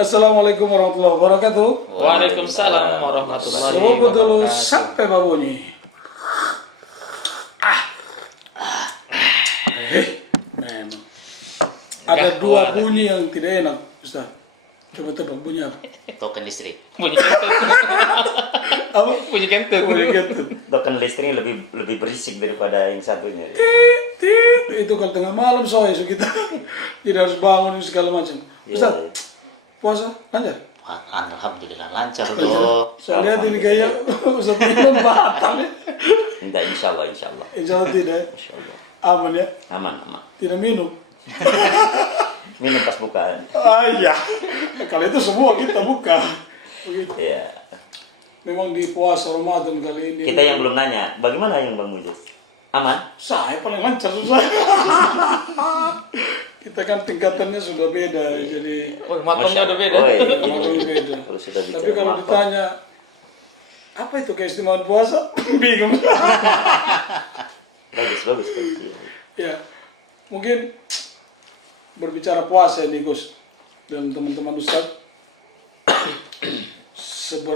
Assalamualaikum warahmatullahi wabarakatuh. Waalaikumsalam warahmatullahi Coba dulu wabarakatuh. sampai babonyi. Memang. Ada Enggak, dua keluar bunyi yang tidak enak, Ustaz. Coba tebak bunyi apa? Token listrik. Bunyi kentut. Apa? Bunyi kentut. Bunyi gitu. Token listrik lebih berisik daripada yang satunya. Tit, tit. Itu kalau tengah malam soalnya so kita tidak harus bangun segala macam. Ustaz, puasa lancar? Alhamdulillah lancar loh. Saya lihat ini gaya Ustaz Iman batal ya. Enggak, insya Allah. Insya Allah tidak. Insya Allah. Aman ya? Aman. Tidak minum. Minum pas bukaan. Ah iya. Kalau itu semua kita buka. Begitu. Iya. Memang di puasa Ramadan kali ini. Kita yang belum nanya, bagaimana yang Bang Mujud? Aman? Saya paling lancar susah. Kita kan tingkatannya sudah beda, jadi Oh, makamnya udah beda. Oh, iya. makamnya beda. Kalau sudah bicara Tapi kalau makom. ditanya apa itu keistimewaan puasa, bingung. Bagus. Ya, mungkin berbicara puasa ini Gus dan teman-teman Ustaz,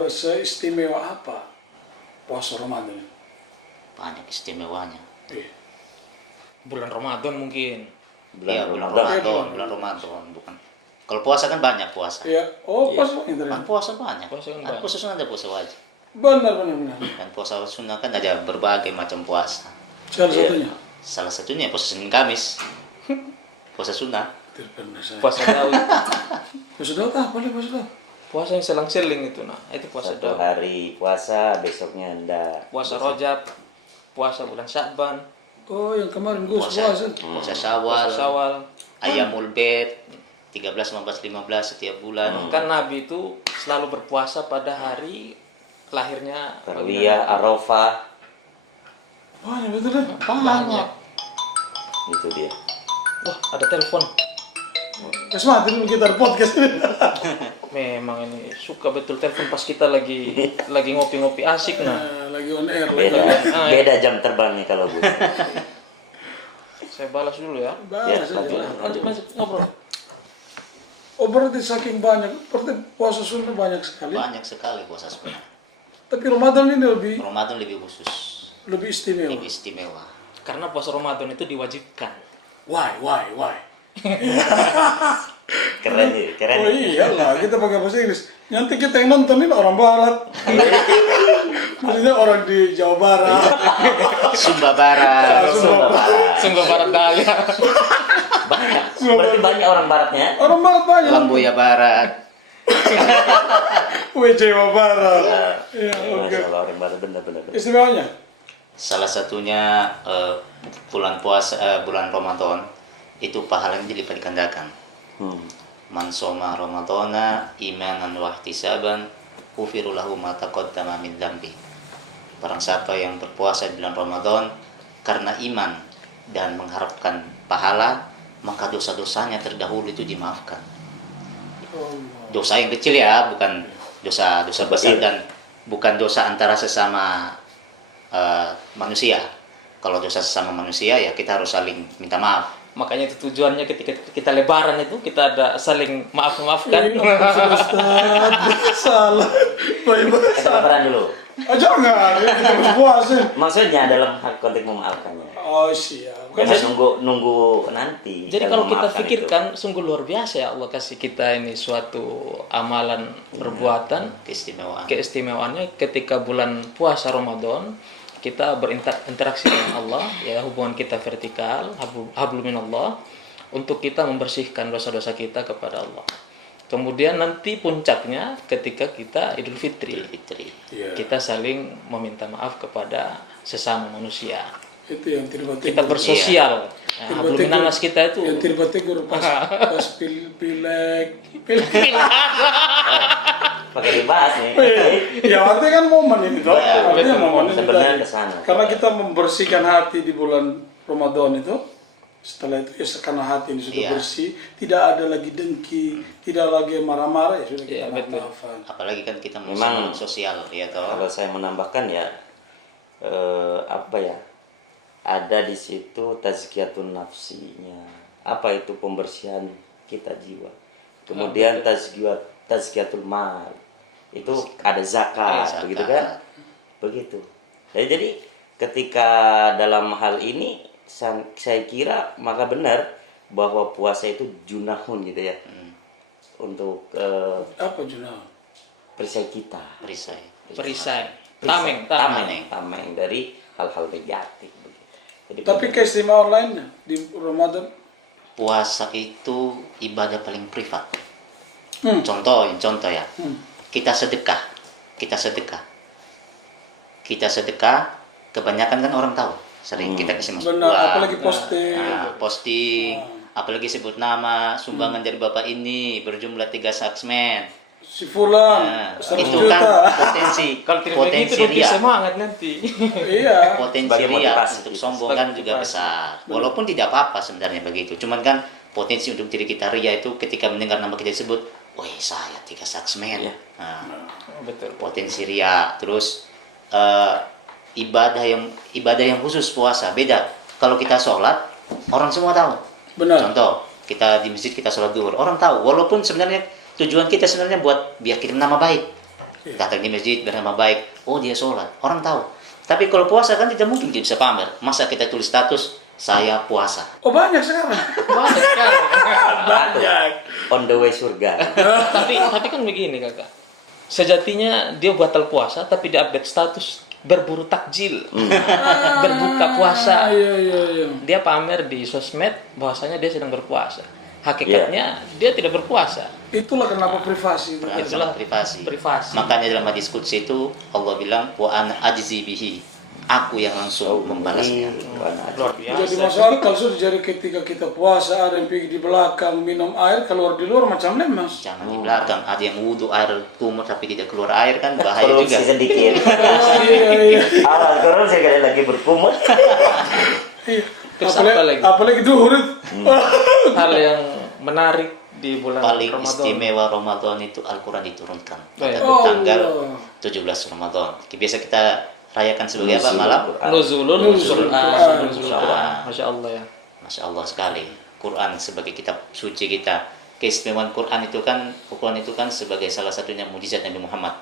seistimewa apa puasa Ramadan? Banyak istimewanya. Bulan Ramadan mungkin. Bulan Ramadan. Bulan Ramadan, bukan. Kalau puasa kan banyak puasa. Ya, oh Iya. puasa yang Kan puasa banyak. Puasa kan Kan banyak. puasa sunnah ada puasa wajib. benar. Dan puasa sunnah kan ada berbagai macam puasa. Salah Iya. satunya. Salah satunya puasa Senin Kamis. Puasa sunnah. Tidak pernah saya. Puasa Daud. Puasa Daud apa nih puasa Daud? Puasa yang selang-seling itu nah. Itu puasa Satu Daud. hari puasa, besoknya enggak. Puasa Rajab. Puasa bulan Sya'ban. Oh yang kemarin Gus Puasa puasa. puasa Puasa Syawal, Syawal. Ayamul Bait 13, 14, 15 setiap bulan. Kan Nabi itu selalu berpuasa pada hari lahirnya Tarwiyah, Arafah, Wah ini betul deh. banyak. itu dia. Wah, ada telepon. Kas mati dulu kita podcast ini. Memang ini suka betul telepon pas kita lagi ngopi-ngopi asik nah. Lagi on air Beda, lagi. beda jam terbangnya kalau Bu. Saya balas dulu ya. Bahas Ya, aja. Lanjut ngobrol. Oh berarti saking banyak, berarti puasa sunnah banyak sekali. Banyak sekali puasa sunnah. Tapi Ramadan ini lebih Ramadan lebih khusus, istimewa. lebih istimewa. Karena puasa Ramadan itu diwajibkan. Why? Keren ya, keren. Oh iyalah, kita pakai bahasa Inggris. Nanti kita yang nontonin orang Barat. Maksudnya orang di Jawa Barat. Sumba Barat, Sumba Barat. Sungguh barat daya. Banyak. Berarti banyak orang baratnya. Orang Barat banyak. Lamboya Barat. Jawa Barat. Ya, oke. Masya Allah, orang barat benar. Istimewanya? Salah satunya bulan puasa, bulan Ramadan itu pahalanya dilipat gandakan. Man soma Ramadana imanan wa ihtisaban ufiru lahu ma taqaddama min dzambi. Barang siapa yang berpuasa di bulan Ramadan karena iman dan mengharapkan pahala, maka dosa-dosanya terdahulu itu dimaafkan. Dosa yang kecil ya, bukan dosa besar dan bukan dosa antara sesama manusia. Kalau dosa sesama manusia ya kita harus saling minta maaf. Makanya itu tujuannya ketika kita lebaran itu kita ada saling maafkan. Ustaz, salah. Baik. Kita lebaran dulu. Jangan, kita masih puasa. Maksudnya dalam konteks memaafkannya. Oh siap. Jangan nunggu nanti. Jadi dalam kalau kita memaafkan pikirkan sungguh luar biasa ya Allah kasih kita ini suatu amalan perbuatan itu. keistimewaannya ketika bulan puasa Ramadan kita berinteraksi dengan Allah ya, hubungan kita vertikal hablum minallah untuk kita membersihkan dosa-dosa kita kepada Allah. Kemudian nanti puncaknya ketika kita Idul Fitri. Iya. Kita saling meminta maaf kepada sesama manusia. Itu yang tiba-tiba. Kita bersosial. Ya, hablum minannas kita itu yang tiba-tiba pas pilek. Pakai dibahas nih. Ya artinya kan momen ini toh. Ya, Artinya betul. momen ini Sebenarnya tadi. kesana. Karena kita membersihkan hati di bulan Ramadan itu. Setelah itu ya karena hati ini sudah Iya. bersih, tidak ada lagi dengki, tidak lagi marah-marah ya sudah kita Iya, betul. maafkan. Apalagi kan kita Memang sosial ya toh. Kalau saya menambahkan ya apa ya, ada di situ tazkiyatun nafsinya. Apa itu pembersihan kita jiwa. Kemudian tazkiyatul mal. Itu ada zakat, Zakat. begitu kan? Begitu. Jadi ketika dalam hal ini saya kira maka benar bahwa puasa itu junahun gitu ya. Untuk Apa Junah? perisai kita. Perisai. Tameng dari hal-hal negatif begitu. Jadi Tapi keistimewaan lainnya di Ramadan. Puasa itu ibadah paling privat. Hmm. Contoh ya. Hmm. Kita sedekah. Kita sedekah, kebanyakan kan orang tahu. Sering kita kasih masuk Benar, uang. apalagi posting. Posting, apalagi sebut nama, sumbangan dari bapak ini berjumlah 3 saksmen. Si Fulan, Nah, 100 itu juta. kan Kalau tidak begitu potensi nanti ria. semangat nanti. Iya. Potensi Sebagai ria motivasi untuk kita. sombong Sebagai kan juga motivasi. besar. Walaupun tidak apa-apa sebenarnya begitu. Cuman kan potensi untuk diri kita ria itu ketika mendengar nama kita disebut, wih saya 3 saksmen. Iya. Nah, Betul. potensi ria. Terus ibadah yang khusus puasa beda. Kalau kita sholat, orang semua tahu. Benar. Contoh, kita di masjid kita sholat duhur, orang tahu. Walaupun sebenarnya tujuan kita sebenarnya buat biar kita nama baik. Datang di masjid bernama baik, oh dia sholat, orang tahu. Tapi kalau puasa kan tidak mungkin kita bisa pamer. Masa kita tulis status saya puasa? Oh banyak sekarang. Banyak sekali. Banyak. on the way surga. tapi kan begini kakak. Sejatinya dia batal puasa tapi dia update status berburu takjil. Berbuka puasa. Iya. Dia pamer di sosmed bahwasanya dia sedang berpuasa. Hakikatnya dia tidak berpuasa. Itulah kenapa privasi itu. Itulah privasi. privasi. Makanya dalam hadis qudsi itu Allah bilang wa ana ajzi bihi. Aku yang langsung membalasnya. Luar biasa. Jadi masalah kalau sudah jadi ketika kita puasa ada yang pergi di belakang minum air keluar di luar macam lemas. Jangan di belakang ada yang wudhu air kumur tapi tidak keluar air kan bahaya Korupsi juga. sedikit. Iya. Awal korupsi sekali lagi berkumur. Terus apa lagi? Apalagi duhur itu. Hal yang menarik di bulan Paling Ramadan. istimewa Ramadan itu Al-Quran diturunkan pada Oh, tanggal 17 Ramadan. Biasa kita rayakan sebagai apa? Malam Nuzulul Nuzul Quran. Quran. Masya Allah ya. Masya Allah sekali. Quran sebagai kitab suci kita. Keistimewaan Quran itu kan sebagai salah satunya mujizat Nabi Muhammad.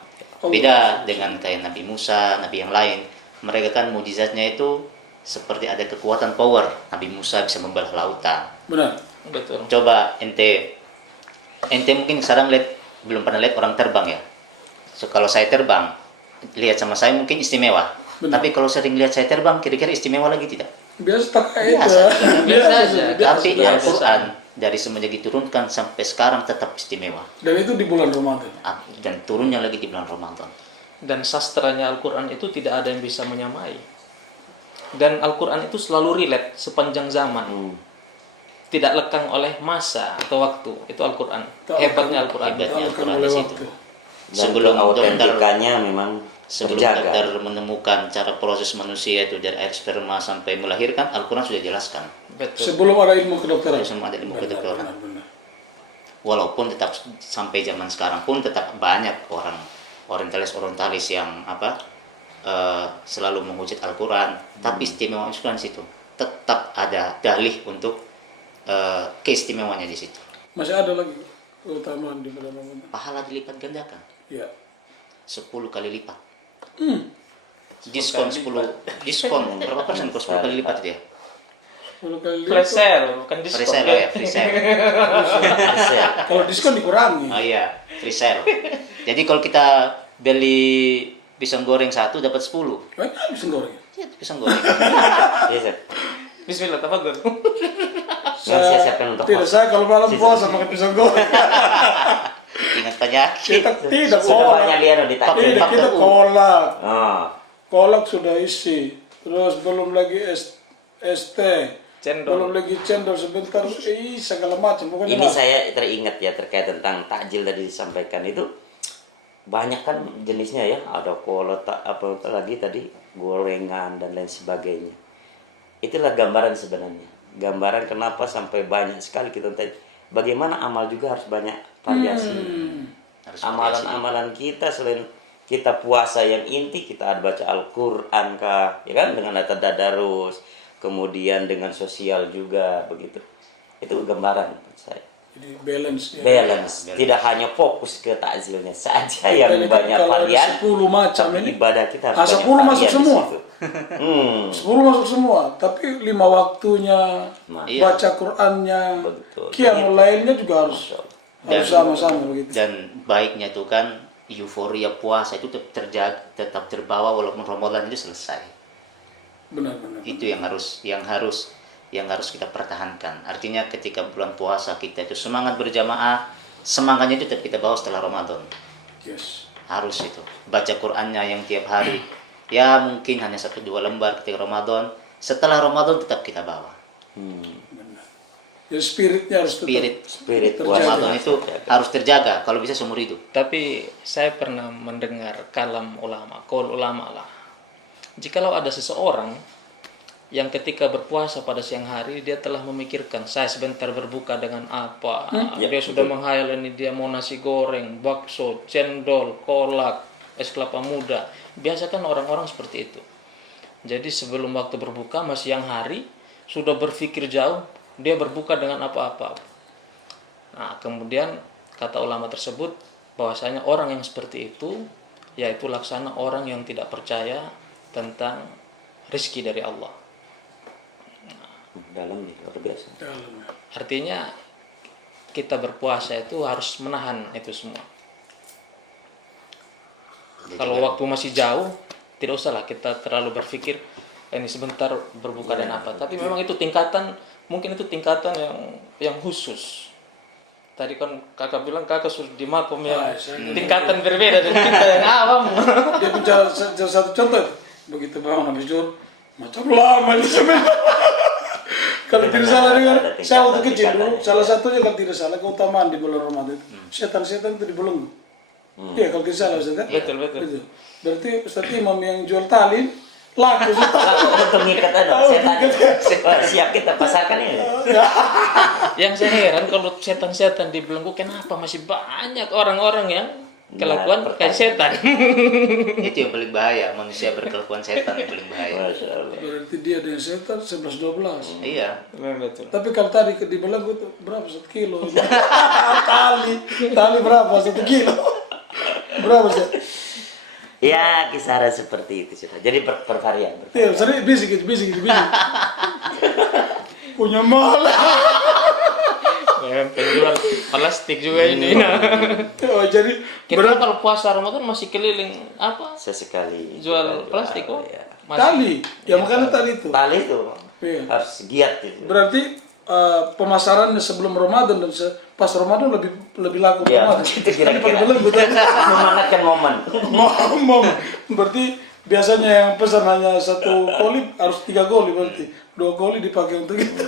Beda dengan kayak Nabi Musa, Nabi yang lain. Mereka kan mujizatnya itu seperti ada kekuatan power. Nabi Musa bisa membelah lautan. Benar. Betul. Coba ente mungkin sekarang belum pernah lihat orang terbang ya. So, kalau saya terbang, lihat sama saya mungkin istimewa. Benar. Tapi kalau sering lihat saya terbang, kira-kira istimewa lagi tidak? Biasa tak kayak itu. Biasa. Biasa aja. Tapi biasa. Al-Quran dari semenjak diturunkan sampai sekarang tetap istimewa. Dan itu di bulan Ramadan. Dan turunnya lagi di bulan Ramadan. Dan sastranya Al-Quran itu tidak ada yang bisa menyamai. Dan Al-Quran itu selalu relate sepanjang zaman. Tidak lekang oleh masa atau waktu. Itu Al-Quran. Hebatnya Al-Quran. Hebatnya Tahu Al-Quran oleh di waktu. situ. Dan Sebelum autentikanya memang Sebelum terjaga. dokter menemukan cara proses manusia itu dari air sperma sampai melahirkan, Al-Quran sudah jelaskan. Betul. Sebelum ada ilmu kedokteran. Sebelum ada ilmu kedokteran. Benar. Walaupun tetap sampai zaman sekarang pun tetap banyak orang orientalis yang selalu menghujat Al-Quran, tapi istimewa Al-Quran situ tetap ada dalih untuk keistimewaannya di situ. Masih ada lagi keutamaan di bulan Ramadan. Pahala dilipat gandakan Iya. 10 kali lipat. Diskon berapa persen kalau 10 kali lipat itu ya? 10 kali Flash lipat. sale, bukan diskon. Free sale ya, free sale. Kalau diskon dikurangi. Oh iya, free sale. Jadi kalau kita beli pisang goreng 1 dapat 10. Banyak bisa goreng. Iya, pisang goreng. Iya, Sir. Bismillah, tafadhol. Saya siapkan untuk Tidak, saya kalau malam puasa makan pisang goreng. Ingat penyakit. Kita tidak Sudah banyak kolak. lihat di Pakai Tidak, faktor kita U. kolak. Oh, Kolak sudah isi. Terus belum lagi ST. Cendol. Belum lagi cendol sebentar. Segala macam. Pokoknya ini lah. saya teringat ya terkait tentang takjil tadi disampaikan itu banyak kan jenisnya ya, ada kolak apa lagi tadi gorengan dan lain sebagainya. Itulah gambaran sebenarnya. Gambaran kenapa sampai banyak sekali kita tanya. Bagaimana amal juga harus banyak variasi. Harus Amalan-amalan kita selain kita puasa yang inti kita ada baca Al-Qur'an kah, ya kan, dengan ada tadarus, kemudian dengan sosial juga begitu. Itu gambaran menurut saya. Jadi balance ya. balance, tidak hanya fokus ke takjilnya saja yang Jadi banyak kalau ada varian, 10 macam tapi ini, ibadah kita harus 10 banyak masuk varian di semua. situ. 10 masuk semua, tapi 5 waktunya, Iya. baca Qur'annya, Betul. qiyamul lailnya juga harus sama-sama begitu. Dan baiknya itu kan euforia puasa itu tetap terbawa walaupun Ramadan itu selesai. Benar-benar. Itu yang harus kita pertahankan. Artinya ketika bulan puasa kita itu semangat berjamaah, semangatnya itu tetap kita bawa setelah Ramadan. Yes. Harus itu. Baca Qur'annya yang tiap hari. Ya mungkin hanya 1-2 lembar ketika Ramadan. Setelah Ramadan tetap kita bawa. Benar. Jadi spiritnya harus tetap Spirit terjaga. Ramadan itu harus terjaga kalau bisa seumur hidup. Tapi saya pernah mendengar kalam ulama, qaul ulama lah. Jikalau ada seseorang yang ketika berpuasa pada siang hari dia telah memikirkan saya sebentar berbuka dengan apa, dia sudah menghayal ini dia mau nasi goreng, bakso, cendol, kolak, es kelapa muda. Biasa kan orang-orang seperti itu. Jadi sebelum waktu berbuka masih siang hari sudah berpikir jauh, dia berbuka dengan apa-apa. Nah, kemudian kata ulama tersebut bahwasanya orang yang seperti itu yaitu laksana orang yang tidak percaya tentang rezeki dari Allah. dalam nih luar biasa. Dalam. Artinya kita berpuasa itu harus menahan itu semua. Kalau waktu masih jauh, tidak usahlah kita terlalu berpikir ini sebentar berbuka dan apa. Tapi memang itu tingkatan, mungkin itu tingkatan yang khusus. Tadi kan kakak bilang kakak sudah di makom yang tingkatan berbeda dengan kita yang awam. Dia bicara satu contoh, begitu bangun habis zuhur, macam lama ini sebentar. Kalau tidak salah dengar, saya waktu kecil dulu, salah satunya kalau tidak salah keutamaan di bulan Ramadan itu, setan-setan itu dibelenggu. Iya, kalau tidak salah Ustaz. Betul. Itu. Berarti Ustaz Imam yang jual tali, laku Ustaz. Untuk ngikat ada setan. Siap kita pasarkan ini. Yang saya heran kalau setan-setan dibelenggu, kenapa masih banyak orang-orang yang kelakuan kayak setan? Itu yang paling bahaya, manusia berkelakuan setan yang paling bahaya. Masya Allah. Berarti dia dengan setan 11-12. Iya. Betul. Tapi kalau tadi dibelenggu itu berapa 1 kilo? tali berapa 1 kilo? Berapa sih? Ya kisaran seperti itu sudah. Jadi bervarian. Iya, sering bisik. Punya mahal. Penjual plastik juga ini. Oh, jadi Kita kalau puasa Ramadan masih keliling apa? Sesekali. Jual plastik kok. Ya. tali, ya makanya tali itu. Tali itu Iya. harus giat itu. Berarti pemasarannya sebelum Ramadan dan pas Ramadan lebih laku Ya, Ramadan. itu kira-kira. Belenggu tadi. Memanatkan momen. Ngomong. Berarti biasanya yang pesan hanya 1 koli harus 3 koli berarti. 2 koli dipakai untuk itu.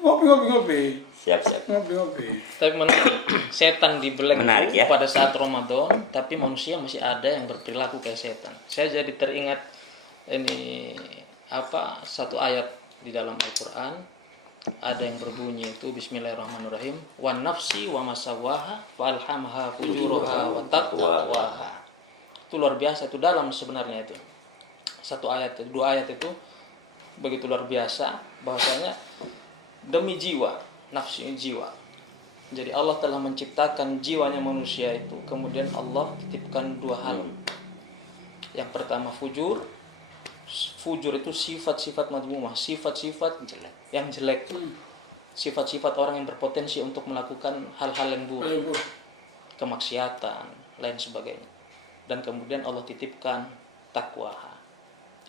Ngopi. Siap. Ngopi. Tapi menarik, setan dibelenggu Menarik, ya. pada saat Ramadan, tapi manusia masih ada yang berperilaku kayak setan. Saya jadi teringat ini satu ayat di dalam Al-Quran, ada yang berbunyi itu Bismillahirrahmanirrahim, wan nafsi wa masawaha wa alhamha fujuraha wa taqwaha. Itu luar biasa, itu dalam sebenarnya itu. 2 ayat itu begitu luar biasa bahwasanya demi jiwa, nafsu jiwa. Jadi Allah telah menciptakan jiwanya manusia itu, kemudian Allah titipkan 2 hal. Yang pertama fujur itu sifat-sifat madmumah, sifat-sifat yang jelek. Sifat-sifat orang yang berpotensi untuk melakukan hal-hal yang buruk, kemaksiatan, lain sebagainya. Dan kemudian Allah titipkan takwa,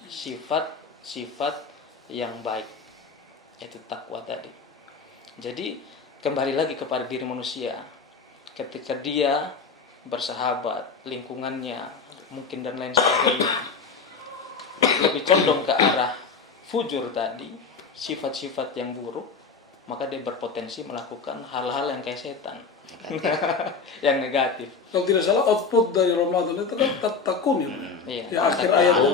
sifat-sifat yang baik, yaitu takwa tadi. Jadi kembali lagi kepada diri manusia, ketika dia bersahabat, lingkungannya mungkin dan lain sebagainya lebih condong ke arah fujur tadi, sifat-sifat yang buruk, maka dia berpotensi melakukan hal-hal yang kayak setan. Yang negatif. Kalau tidak salah output dari Ramadan itu kan tatakun ya. Iya. Ya akhir ayat itu.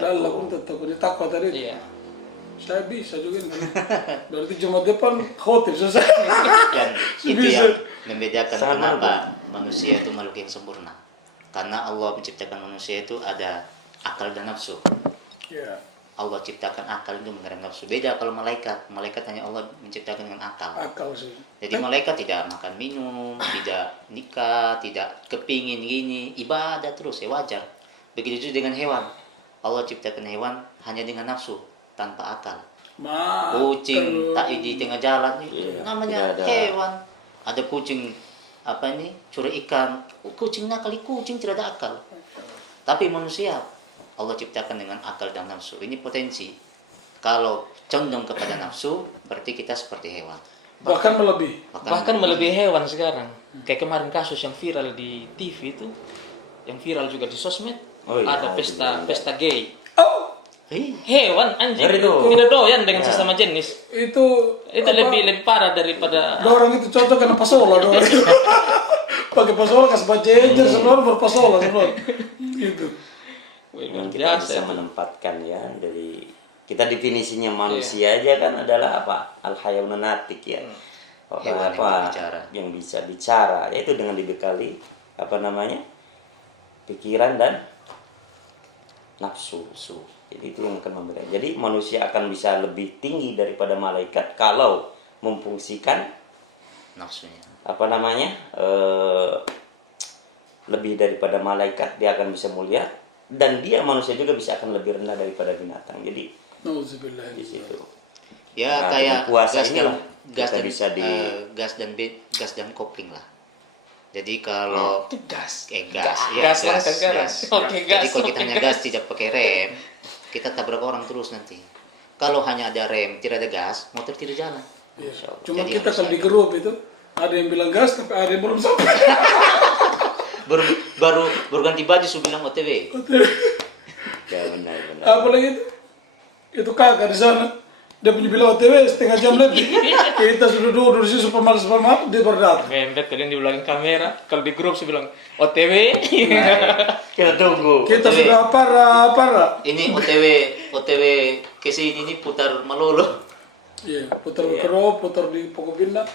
La'allakum Tatakun. Takwa tadi. Iya. Saya bisa juga ini. Berarti Jumat depan khotib selesai. Dan itu yang membedakan kenapa manusia itu makhluk yang sempurna. Karena Allah menciptakan manusia itu ada akal dan nafsu. Ya. Allah ciptakan akal itu mengerem nafsu. Beda kalau malaikat hanya Allah menciptakan dengan akal. Akal sih. Jadi malaikat tidak makan minum, tidak nikah, tidak kepingin gini, ibadah terus, ya wajar. Begitu juga dengan hewan. Allah ciptakan hewan hanya dengan nafsu, tanpa akal. Kucing tak di tengah jalan itu namanya hewan. Ada kucing curi ikan. Kucing nakal, kucing tidak ada akal. Tapi manusia Allah ciptakan dengan akal dan nafsu. Ini potensi. Kalau condong kepada nafsu, berarti kita seperti hewan. Bahkan melebihi. Bahkan melebihi hewan sekarang. Kayak kemarin kasus yang viral di TV itu, yang viral juga di sosmed, ada pesta gay. Oh, Hewan anjing Ngeri tuh. tidak doyan dengan sesama jenis. itu lebih parah daripada orang itu cocok kena pasola doang. Pakai pasola kasih bajejer semua berpasola semua. Gitu. luar Kita biasa. bisa menempatkan ya dari kita definisinya manusia aja kan adalah apa? Al-hayawanun natik ya. Hewan yang berbicara. Yang bisa bicara, yaitu dengan dibekali pikiran dan nafsu. Jadi itu yang akan memberi. Jadi manusia akan bisa lebih tinggi daripada malaikat kalau memfungsikan Nafsunya. Lebih daripada malaikat, dia akan bisa mulia, dan dia manusia juga bisa akan lebih rendah daripada binatang. Jadi Nauzubillah. di situ. Ya Nah, kayak dengan puasa gas inilah dan kita bisa gas dan kopling lah. Jadi kalau gas. gas Gas lah sekarang. Oke, gas. Jadi kalau kita Oke, hanya gas. gas tidak pakai rem, kita tabrak orang terus nanti. Kalau hanya ada rem, tidak ada gas, motor tidak jalan. Iya. Cuma Jadi kita harus kalau di ada. grup itu ada yang bilang gas tapi ada yang belum sampai. Baru ganti baju sudah bilang OTW. Ya benar. Apalagi itu kakak di sana dia punya bilang OTW setengah jam lebih. Kita sudah duduk di situ super malas dia baru datang. Membet tadi di belakang kamera. Kalau di grup saya bilang OTW. Kita tunggu. Kita sudah parah. Ini OTW ke sini ini putar Malolo. Iya, putar Kero, putar di Pokokpindah.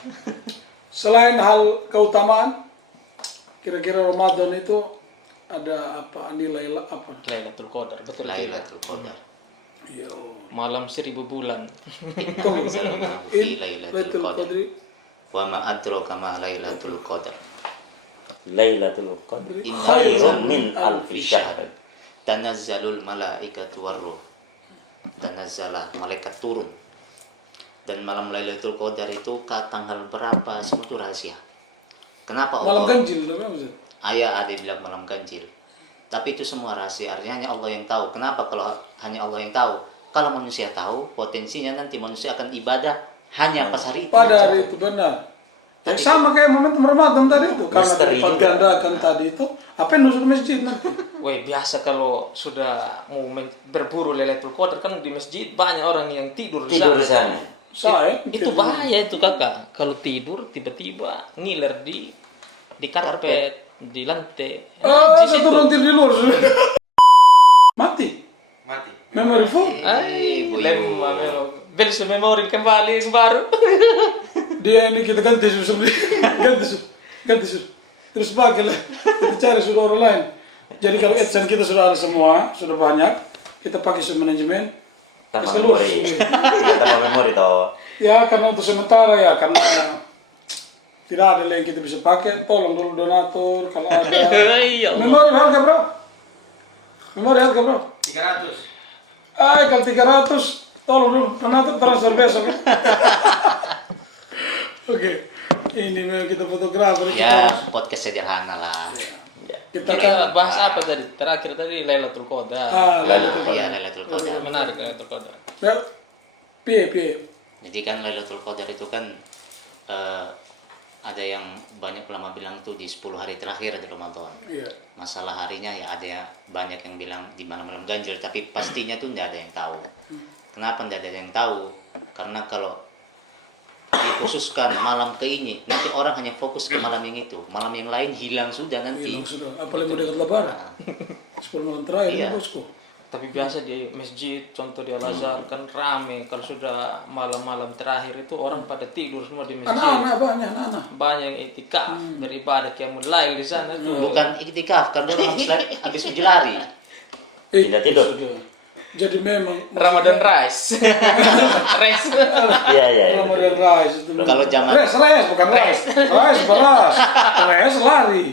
Selain hal keutamaan, kira-kira Ramadan itu ada apa nilai apa? Lailatul Qadar, betul tidak? Lailatul Qadar. Iya. Malam 1000 bulan. Fi Lailatul Lailatul Qadar. Qadri. Wa ma adraka ma Lailatul Qadar. Lailatul Qadri Inna khairun min alfi syahr. Tanazzalul malaikatu warruh. Tanazzala, malaikat turun. Dan malam Lailatul Qadar itu tanggal berapa semua itu rahasia. Kenapa Malam Allah? ganjil namanya Ustaz. Ayah ada yang bilang malam ganjil. Tapi itu semua rahasia, artinya hanya Allah yang tahu. Kenapa kalau hanya Allah yang tahu? Kalau manusia tahu, potensinya nanti manusia akan ibadah hanya pas hari itu. Pada hari itu benar. Ya, sama kayak momentum Ramadan tadi itu karena Misteri dilipat juga. gandakan tadi itu apa yang nusuk masjid nanti? Woi, biasa kalau sudah mau berburu Lailatul Qadar kan di masjid banyak orang yang tidur di sana. Saya Itu bahaya itu kakak. Kalau tidur tiba-tiba ngiler di karpet, di lantai. Saya turun di luar. Mati. Memory full. Ay, beli memori kembali yang baru. Dia ini kita ganti ganti terus pakai lah. Kita cari sudah orang lain. Jadi kalau adsense kita sudah ada semua, sudah banyak, kita pakai manajemen. Tambah memori. Kita tambah memori toh. Ya karena untuk sementara ya karena tidak ada lagi kita bisa pakai. Tolong dulu donatur kalau ada. Ya Allah. Memori harga bro. Memori harga bro. 300. Kalau 300 tolong dulu donatur transfer besok ya. Oke. Ini memang kita fotografer. Ya, podcast sederhana lah. Kita Kita bahas apa tadi? Terakhir tadi Lailatul Qadar. Iya, Lailatul Qadar. Menarik Lailatul Qadar. Piye. Jadi kan Lailatul Qadar itu kan ada yang banyak ulama bilang tuh di 10 hari terakhir di Ramadan. Iya. Masalah harinya ya ada banyak yang bilang di malam-malam ganjil, tapi pastinya tuh tidak ada yang tahu. Kenapa tidak ada yang tahu? Karena kalau dikhususkan malam ke ini, nanti orang hanya fokus ke malam yang itu. Malam yang lain hilang sudah nanti. Hilang sudah. Apalagi mau dekat lebaran. 10 malam terakhir Iya. ini bosku. Tapi biasa di masjid, contoh di Al-Azhar kan rame. Kalau sudah malam-malam terakhir itu orang pada tidur semua di masjid. Anak-anak banyak anak. Banyak yang itikaf, beribadah qiyamul lail di sana tuh. Bukan iktikaf, karena orang habis uji lari. Tidak tidur. Sudah. Jadi memang Ramadan rice. Rice. Iya, iya. Ramadan rice itu. Kalau zaman- rice bukan rice. Rice beras. Rice lari.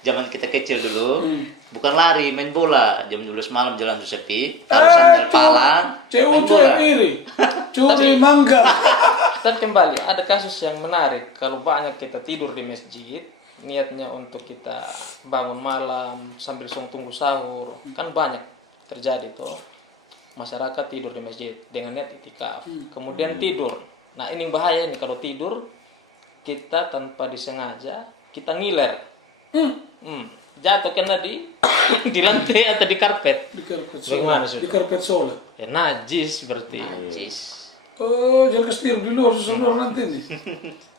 Zaman kita kecil dulu, bukan lari, main bola. Jam 12 malam jalan tuh sepi, taruh sandal palang, main Cucu bola. yang iri. Curi mangga. Dan kembali ada kasus yang menarik. Kalau banyak kita tidur di masjid, niatnya untuk kita bangun malam sambil tunggu sahur, kan banyak terjadi tuh. Masyarakat tidur di masjid dengan niat itikaf. Kemudian tidur. Nah, ini bahaya ini kalau tidur kita tanpa disengaja kita ngiler. Jatuh kena di di lantai atau di karpet. Di karpet Bagaimana sholat. sudah? Di karpet sholat. Ya najis berarti. Najis. Oh, jangan kestir di luar susah nanti nih.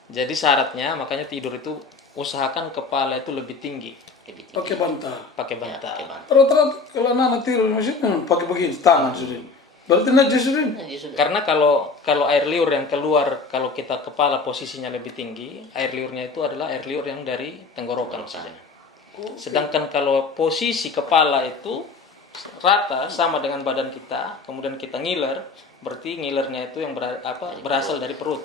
Jadi syaratnya makanya tidur itu usahakan kepala itu lebih tinggi, Lebih tinggi. Pakai bantal. pakai bantal. Pakai bantal. Rata-rata kalau anak tidur di masjid, pakai begini tangan sudah. Berarti najis sudah. Najis sudah. Karena kalau air liur yang keluar kalau kita kepala posisinya lebih tinggi, air liurnya itu adalah air liur yang dari tenggorokan saja. Sedangkan kalau posisi kepala itu rata sama dengan badan kita, kemudian kita ngiler, berarti ngilernya itu yang berasal dari perut.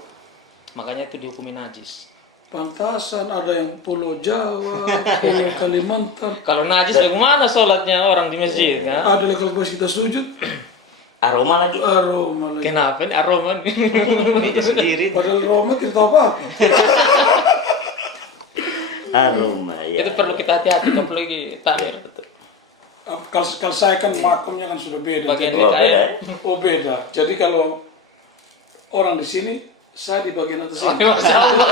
Makanya itu dihukumi najis. Pantasan ada yang Pulau Jawa, Pulau Kalimantan. Kalau najis bagaimana sholatnya orang di masjid kan? Ada yang kalau pas kita sujud, Aroma lagi. aroma lagi. Kenapa nih aroma nih? Meja sendiri. Padahal aroma kita tahu apa. Aroma ya. Itu perlu kita hati-hati apalagi takmir. Kalau saya kan makamnya kan sudah beda. Bagian Jadi- DKM. Oh beda. Jadi kalau orang di sini, saya di bagian atas Oh, ini. Masya Allah.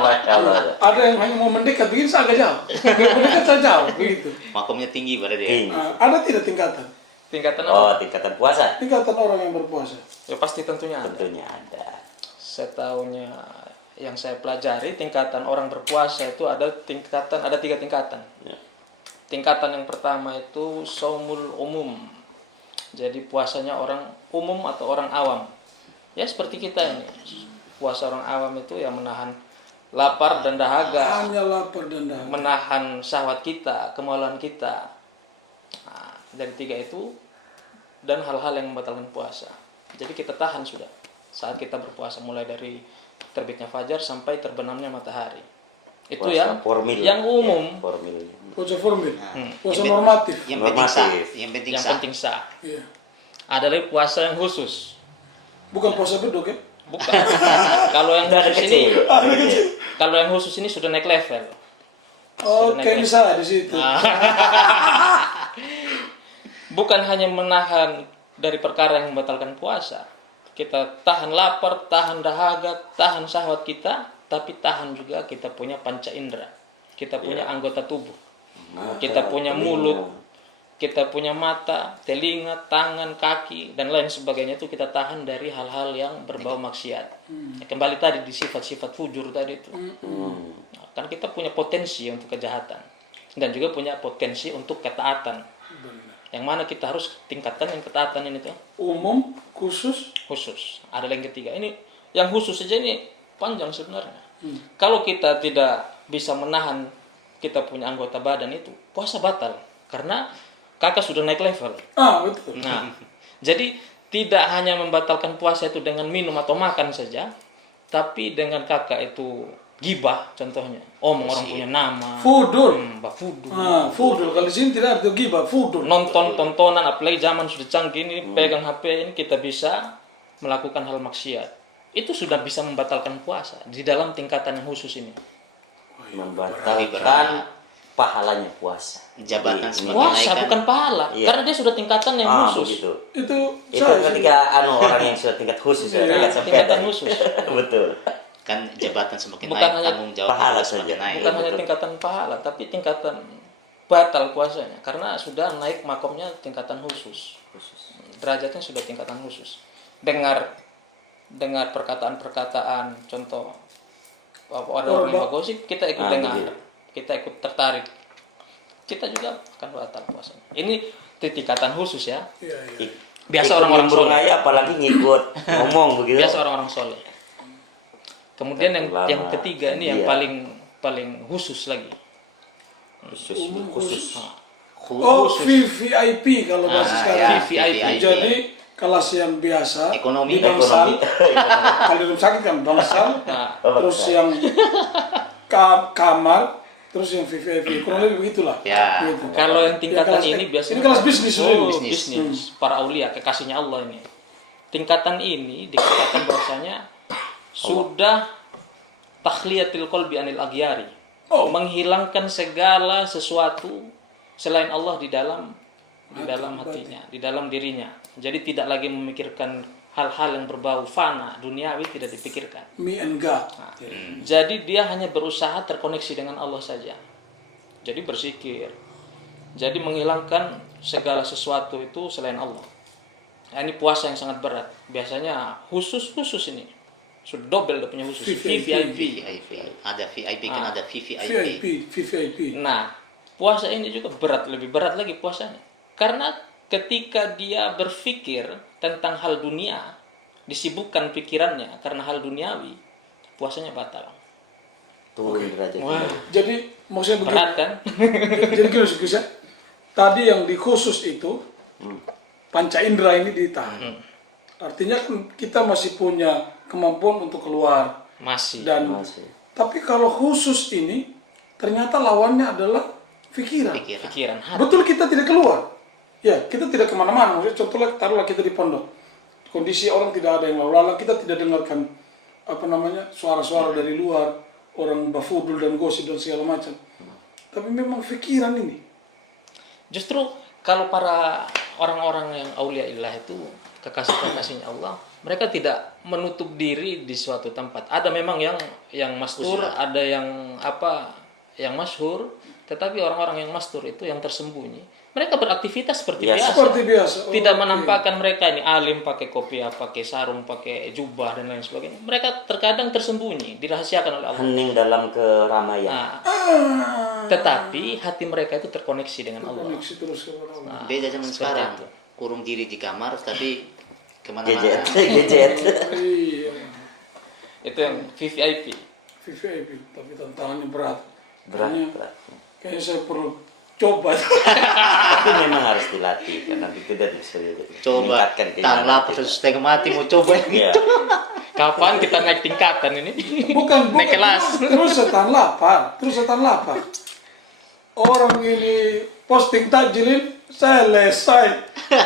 Masya Allah. Ada yang hanya mau mendekat, begini saya agak jauh. Mendekat saya jauh, begitu. Makomnya tinggi berarti ya. Tinggi. Nah, ada tidak tingkatan? Tingkatan Oh, apa? tingkatan puasa. Tingkatan orang yang berpuasa. Ya pasti tentunya ada. Tentunya ada. Setahunya yang saya pelajari tingkatan orang berpuasa itu ada 3 tingkatan. Ya. Tingkatan yang pertama itu shaumul umum. Jadi puasanya orang umum atau orang awam. Ya seperti kita ini. Puasa orang awam itu yang menahan lapar dan dahaga, Hanya lapar dan dahaga. menahan syahwat kita, kemaluan kita. Nah, dari 3 itu dan hal-hal yang membatalkan puasa. Jadi kita tahan sudah saat kita berpuasa mulai dari terbitnya fajar sampai terbenamnya matahari. Itu Puasa yang formil. yang umum, Ya, formil. Puasa formil. Puasa Yang normatif. Yang penting sah. Normatif. Yang penting yang sah. penting sah. Iya. Ada lagi puasa yang khusus. Bukan puasa beduk ya? Bukan. Kalau yang Ada khusus ini, kecil. kalau yang khusus ini sudah naik level. Oke, ini saya di situ. Bukan hanya menahan dari perkara yang membatalkan puasa. Kita tahan lapar, tahan dahaga, tahan syahwat kita, tapi tahan juga kita punya panca indera. Kita punya anggota tubuh. Kita punya mulut, kita punya mata, telinga, tangan, kaki, dan lain sebagainya itu kita tahan dari hal-hal yang berbau maksiat. Ya, kembali tadi di sifat-sifat fujur tadi itu. Nah, kan kita punya potensi untuk kejahatan dan juga punya potensi untuk ketaatan. Yang mana kita harus tingkatkan yang ketaatan ini tuh Umum, khusus. khusus. Ada yang ketiga ini, yang khusus saja ini panjang sebenarnya. Kalau kita tidak bisa menahan kita punya anggota badan itu, puasa batal karena kakak sudah naik level. Betul. Nah, jadi tidak hanya membatalkan puasa itu dengan minum atau makan saja, tapi dengan kakak itu gibah contohnya, omong orang punya nama, Fudul. bafudu, Fudul. Kalau di sini tidak ada gibah, fudul. nonton tontonan, apalagi zaman sudah canggih ini, pegang HP ini kita bisa melakukan hal maksiat. Itu sudah bisa membatalkan puasa di dalam tingkatan yang khusus ini. Membatalkan pahalanya puasa. Jabatan semakin Puasa naik kan. bukan pahala, Iya. karena dia sudah tingkatan yang khusus. Begitu. Itu Itu saya. ketika orang yang sudah tingkat khusus ya, tingkat sampai Tingkatan khusus. Betul. Kan jabatan semakin Bukan naik, hanya tanggung jawab pahala juga semakin saja. naik. Bukan hanya betul. tingkatan pahala, tapi tingkatan batal puasanya, karena sudah naik makomnya tingkatan khusus. Derajatnya sudah tingkatan khusus. Dengar perkataan-perkataan, contoh ada orang yang gosip, kita ikut dengar, begitu. kita ikut tertarik, kita juga akan batal puasanya. Ini tingkatan khusus ya. Iya, iya. Biasa orang-orang nimbrung soleh. aja, apalagi ngikut ngomong begitu. Biasa orang-orang soleh. Kemudian yang Ulama, ketiga ini yang iya. paling khusus lagi. Khusus. Nah, Oh, VVIP kalau bahasa sekarang. ya, VVIP. Jadi kelas yang biasa Ekonomi. di bangsal. Kalau di rumah sakit kan bangsal, terus yang kamar, terus yang VVIP. Kurang lebih begitulah. Ya. Gitu. Kalau yang tingkatan kelas- ini biasanya ini kelas bisnis oh, ini. bisnis. Para aulia kekasihnya Allah ini. Tingkatan ini dikatakan bahwasanya sudah takhliyatil qalbi anil aghyari. Oh. Menghilangkan segala sesuatu selain Allah di dalam hatinya, di dalam dirinya. Jadi tidak lagi memikirkan hal-hal yang berbau fana, duniawi tidak dipikirkan. Me and God. Nah, jadi dia hanya berusaha terkoneksi dengan Allah saja. Jadi berzikir. Jadi menghilangkan segala sesuatu itu selain Allah. Nah, ini puasa yang sangat berat. Biasanya khusus ini. Sudah double dia punya khusus. VVIP. VIP. Ada VIP kan ada VVIP. VVIP. Nah, puasa ini juga berat, lebih berat lagi puasanya. Karena ketika dia berpikir tentang hal dunia, disibukkan pikirannya karena hal duniawi, puasanya batal. Turun derajat. Wah, Jadi maksudnya begini. berat kan? Jadi gini Gus ya. Tadi yang di khusus itu panca indera ini ditahan. Artinya kan kita masih punya kemampuan untuk keluar Masih. dan Masih. tapi kalau khusus ini ternyata lawannya adalah pikiran. Pikiran, hati. Betul kita tidak keluar. Ya, kita tidak kemana-mana. Maksudnya contohnya taruhlah kita di pondok. Kondisi orang tidak ada yang lalu lalang, kita tidak dengarkan suara-suara dari luar, orang bafudul dan gosip dan segala macam. Tapi memang pikiran ini. Justru kalau para orang-orang yang aulia illah itu kekasih-kekasihnya Allah, mereka tidak menutup diri di suatu tempat. Ada memang yang mastur, ada yang masyhur, tetapi orang-orang yang mastur itu yang tersembunyi. Mereka beraktivitas seperti biasa. Seperti biasa. Tidak Oke. menampakkan mereka ini alim pakai kopiah, pakai sarung, pakai jubah dan lain sebagainya. Mereka terkadang tersembunyi, dirahasiakan oleh Allah. Hening dalam keramaian. Nah, tetapi hati mereka itu terkoneksi dengan Allah. Koneksi terus kepada Allah. Beda zaman Seperti sekarang. itu. Kurung diri di kamar tapi Gadget, kemana-mana. gadget. Iya. Itu yang VVIP. VVIP, tapi tantangannya berat. Berat, Kayaknya, berat. kayaknya saya perlu coba. Tapi memang harus dilatih karena itu dari Coba meningkatkan tahan keimanan lapar kita. setengah mati mau coba Iya. Kapan kita naik tingkatan ini? Bukan Naik kelas. Terus setan lapar. Orang ini posting takjilin, selesai.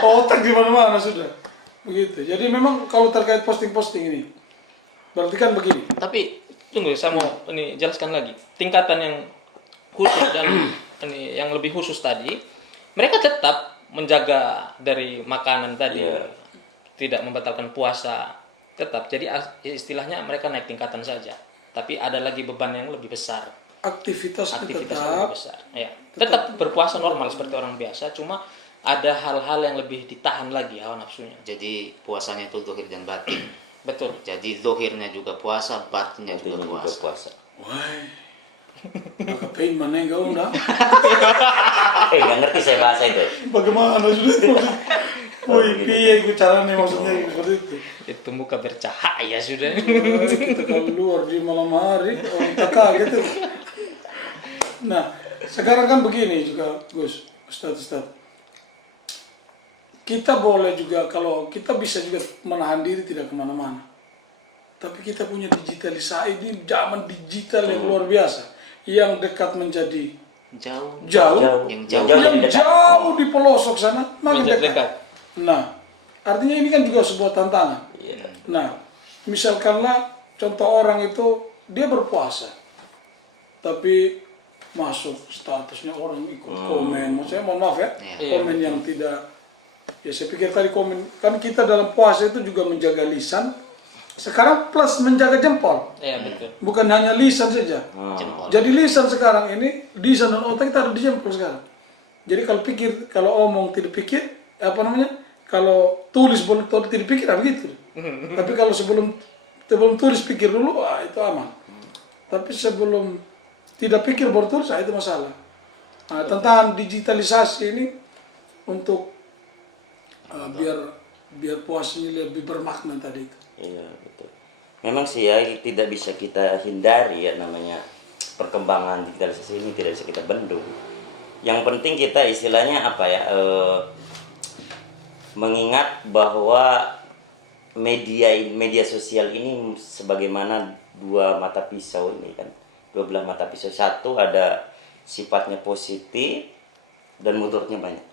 Otak di mana-mana sudah. Begitu. Jadi memang kalau terkait posting-posting ini, berarti kan begini. Tapi tunggu, saya mau ini jelaskan lagi. Tingkatan yang khusus dan ini yang lebih khusus tadi, mereka tetap menjaga dari makanan tadi, Iya. tidak membatalkan puasa, tetap. Jadi istilahnya mereka naik tingkatan saja. Tapi ada lagi beban yang lebih besar. Aktivitasnya Aktivitas yang tetap. lebih besar. Ya. Tetap berpuasa normal seperti orang biasa, cuma ada hal-hal yang lebih ditahan lagi hawa nafsunya. jadi puasanya itu dohir dan batin. Betul. Jadi dohirnya juga puasa, batinnya Itu juga juga puasa. puasa. Wah. Nakapain mana enggak udah? Nggak ngerti saya bahasa itu. Bagaimana sudah? Woi, piye gue caranya maksudnya seperti itu. Itu muka bercahaya sudah. Wah, kita keluar di malam hari, orang tak kaget tuh. Nah, sekarang kan begini juga, Gus, Ustaz. Kita boleh juga, kalau kita bisa juga menahan diri tidak kemana-mana. Tapi kita punya digitalisasi, ini zaman digital yang luar biasa. Yang dekat menjadi Jauh. jauh, Yang jauh. yang jauh di pelosok sana makin Menjadi dekat. dekat. Nah, artinya ini kan juga sebuah tantangan. Iya. Nah, misalkanlah contoh orang itu dia berpuasa, tapi masuk statusnya orang ikut komen, maksudnya mohon maaf ya, Iya. komen yang tidak, ya saya pikir tadi komen, kan kita dalam puasa itu juga menjaga lisan, sekarang plus menjaga jempol, Iya, betul. bukan hanya lisan saja. Jempol. Jadi lisan sekarang ini, lisan dan otak kita ada di jempol sekarang. Jadi kalau pikir, kalau omong tidak pikir, kalau tulis boleh tidak pikir, begitu. Tapi kalau sebelum tulis pikir dulu, itu aman. Tapi sebelum tidak pikir baru tulis, itu masalah. Nah, tentang digitalisasi ini untuk biar puasanya lebih bermakna tadi itu. Iya, betul. Memang sih ya tidak bisa kita hindari ya namanya perkembangan digitalisasi ini tidak bisa kita bendung. Yang penting kita istilahnya apa ya? Mengingat bahwa media sosial ini sebagaimana dua mata pisau ini kan, dua belah mata pisau. Satu ada sifatnya positif dan mudaratnya banyak.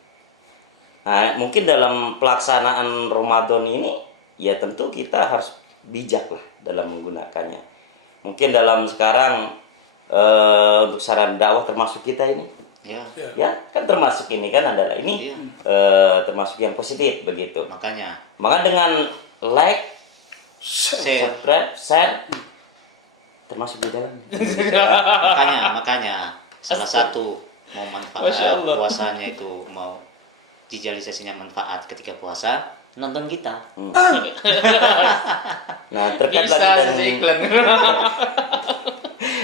Nah, mungkin dalam pelaksanaan Ramadan ini ya tentu kita harus bijak lah dalam menggunakannya. Mungkin dalam sekarang untuk saran dakwah termasuk kita ini, Ya, ya kan termasuk ini kan adalah ini Iya. termasuk yang positif begitu. makanya Maka dengan like, share. subscribe, share termasuk di dalam. makanya salah satu mau manfaat Masya Allah. puasanya itu mau digitalisasinya manfaat ketika puasa nonton kita. Nah, terkait Bisa lagi saja dengan iklan.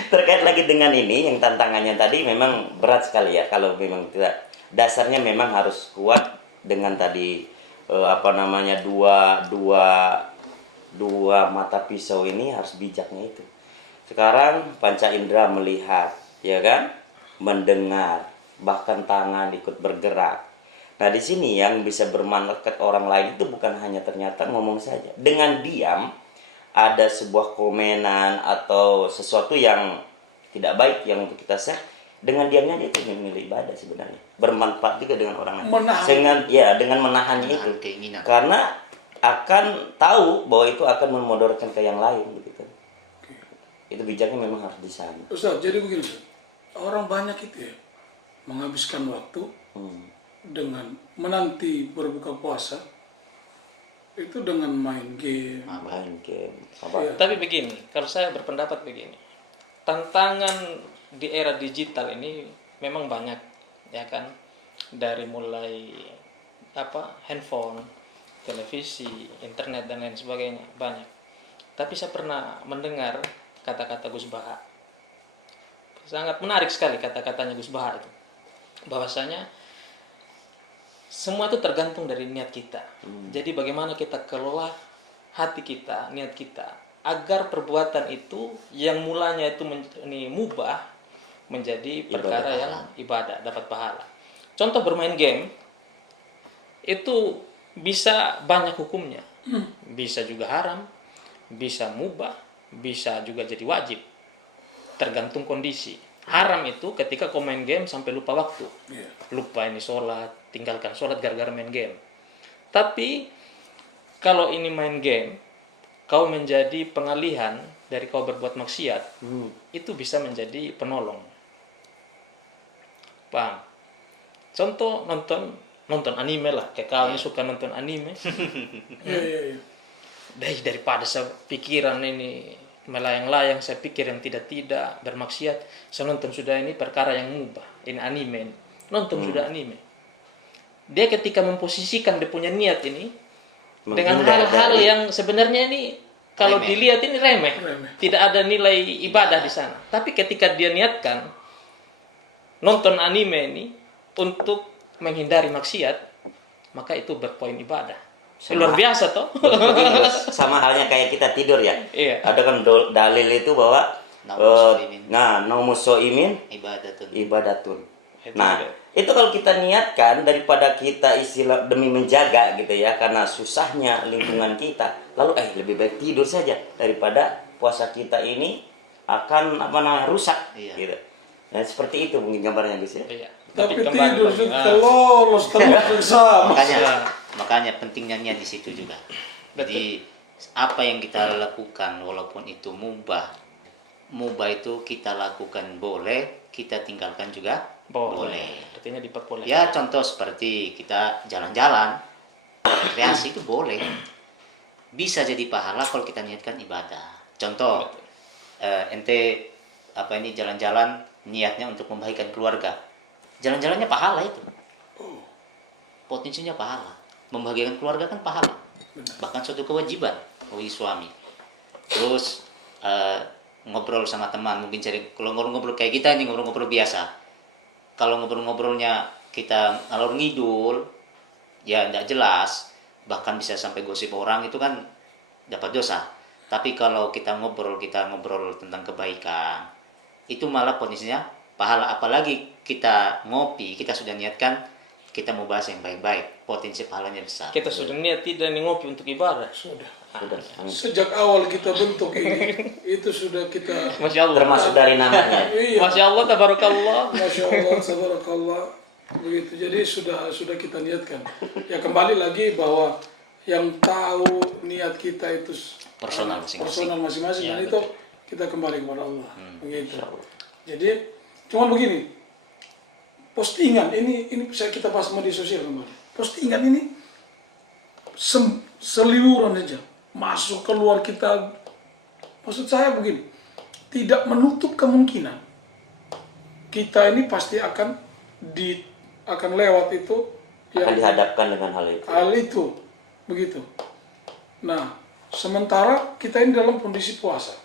terkait lagi dengan ini yang tantangannya tadi memang berat sekali ya kalau memang tidak dasarnya memang harus kuat dengan tadi dua mata pisau ini harus bijaknya itu. Sekarang panca indera melihat, ya kan, mendengar, bahkan tangan ikut bergerak. Nah, di sini yang bisa bermanfaat orang lain itu bukan hanya ternyata ngomong saja. Dengan diam ada sebuah komenan atau sesuatu yang tidak baik yang untuk kita share, dengan diamnya dia itu memilih ibadah sebenarnya. Bermanfaat juga dengan orang lain. Menahan. Dengan menahannya itu. Menahan keinginan. Karena akan tahu bahwa itu akan memudaratkan ke yang lain begitu. Itu bijaknya memang harus di sana. Ustaz, jadi begini Ustaz. Orang banyak itu ya menghabiskan waktu dengan menanti berbuka puasa itu dengan main game. Main game. Iya. Tapi begini, kalau saya berpendapat begini, tantangan di era digital ini memang banyak, ya kan, dari mulai handphone, televisi, internet dan lain sebagainya banyak. Tapi saya pernah mendengar kata-kata Gus Baha, sangat menarik sekali kata-katanya Gus Baha itu, bahwasanya semua itu tergantung dari niat kita. Jadi bagaimana kita kelola hati kita, niat kita, agar perbuatan itu yang mulanya itu mubah menjadi perkara yang ibadah, dapat pahala. Contoh bermain game itu bisa banyak hukumnya. Bisa juga haram, bisa mubah, bisa juga jadi wajib. Tergantung kondisi. Haram itu ketika kau main game sampai lupa waktu. Iya. Lupa ini sholat, tinggalkan sholat gara-gara main game. Tapi kalau ini main game, kau menjadi pengalihan dari kau berbuat maksiat, itu bisa menjadi penolong. Paham? Contoh nonton anime lah, kayak kau ini suka nonton anime. Iya. Daripada saya pikiran ini melayang-layang, saya pikir yang tidak bermaksiat, saya nonton sudah ini perkara yang mubah, ini anime, nonton sudah anime. Dia ketika memposisikan dia punya niat ini dengan hal-hal yang sebenarnya ini kalau dilihat ini remeh, tidak ada nilai ibadah di sana. Tapi ketika dia niatkan nonton anime ini untuk menghindari maksiat, maka itu berpoin ibadah. Luar biasa toh. Sama halnya kayak kita tidur ya. Iya. Ada kan dalil itu bahwa naumus soimin ibadatun. Nah, itu kalau kita niatkan daripada kita istilah demi menjaga gitu ya, karena susahnya lingkungan kita, lalu lebih baik tidur saja daripada puasa kita ini akan rusak gitu. Nah, seperti itu mungkin gambarnya Gus ya. Iya. Tapi kembali tidur lagi. juga lolos terus sama. Makanya pentingnya niat di situ juga. Jadi apa yang kita lakukan walaupun itu mubah itu kita lakukan boleh, kita tinggalkan juga boleh. Artinya diperbolehkan. Ya contoh seperti kita jalan-jalan, rekreasi itu boleh. Bisa jadi pahala kalau kita niatkan ibadah. Contoh ente jalan-jalan niatnya untuk membahagiakan keluarga. Jalan-jalannya pahala itu. Potensinya pahala. Membahagiakan keluarga kan pahala. Bahkan suatu kewajiban bagi suami. Terus ngobrol sama teman, mungkin kalau ngobrol kayak kita ini ngobrol biasa. Kalau ngobrolnya kita ngalor ngidul, ya tidak jelas, bahkan bisa sampai gosip orang, itu kan dapat dosa. Tapi kalau kita ngobrol tentang kebaikan, itu malah potensinya pahala. Apalagi kita ngopi, kita sudah niatkan kita mau bahas yang baik-baik, potensi pahalanya besar. Kita sudah niat tidak nih ngopi untuk ibadah. Sudah. Sudah. Sejak awal kita bentuk ini, itu sudah kita. Masya Allah. Termasuk dari namanya. Iya. Masya Allah, tabarakallah. Masya Allah, tabarakallah. Begitu. Jadi sudah kita niatkan. Ya kembali lagi bahwa yang tahu niat kita itu Personal masing-masing. personal masing-masing, Ya, dan itu kita kembali kepada Allah. Begitu. Insya Allah. Jadi cuman begini, postingan ini kita bahas media sosial kemarin. Postingan ini seliuran saja masuk keluar kita. Maksud saya begini, tidak menutup kemungkinan kita ini pasti akan lewat itu Akan dihadapkan dengan hal itu. begitu. Nah, sementara kita ini dalam kondisi puasa,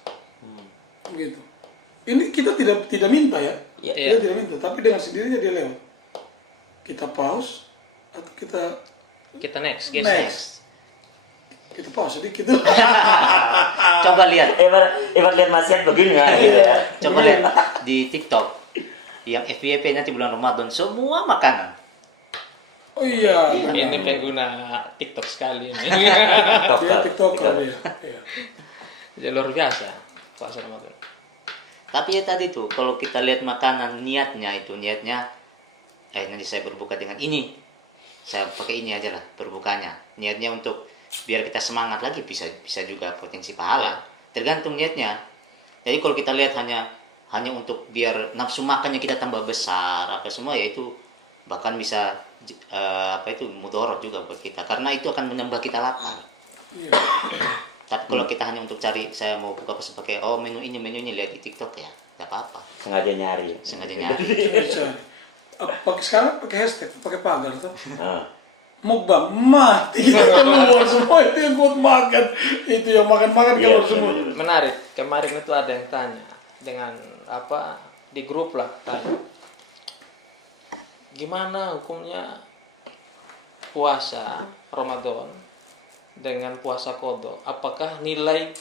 begitu. Ini kita tidak minta ya, Ya. kita tidak minta, tapi dengan sendirinya dia lewat. Kita pause atau Kita next. kita pause sedikit. Coba lihat, Ibarat lihat maksiat begini ya. coba lihat di TikTok yang FYP nanti bulan Ramadan semua makanan. Oh iya, Ini pengguna TikTok sekali ini. dia TikToker dia. Iya. Jadi luar biasa puasa Ramadan. Tapi ya tadi tuh, kalau kita lihat makanan niatnya nanti saya berbuka dengan ini. Saya pakai ini aja lah berbukanya. Niatnya untuk biar kita semangat lagi, bisa juga potensi pahala. Tergantung niatnya. Jadi kalau kita lihat hanya untuk biar nafsu makannya kita tambah besar apa semua, ya itu bahkan bisa mudorot juga buat kita, karena itu akan menambah kita lapar. Iya. Tapi kalau kita hanya untuk cari, saya mau buka pesan pakai menu ini lihat di TikTok, ya nggak apa-apa. Sengaja nyari. Sengaja nyari. Bisa. Sekarang pakai hashtag, pakai pagar tuh. Ah. Mukbang mati kita keluar semua, itu yang buat makan, itu yang makan keluar semua. Menarik. Kemarin itu ada yang tanya dengan di grup lah tanya. Gimana hukumnya puasa Ramadan dengan puasa qada? Apakah nilai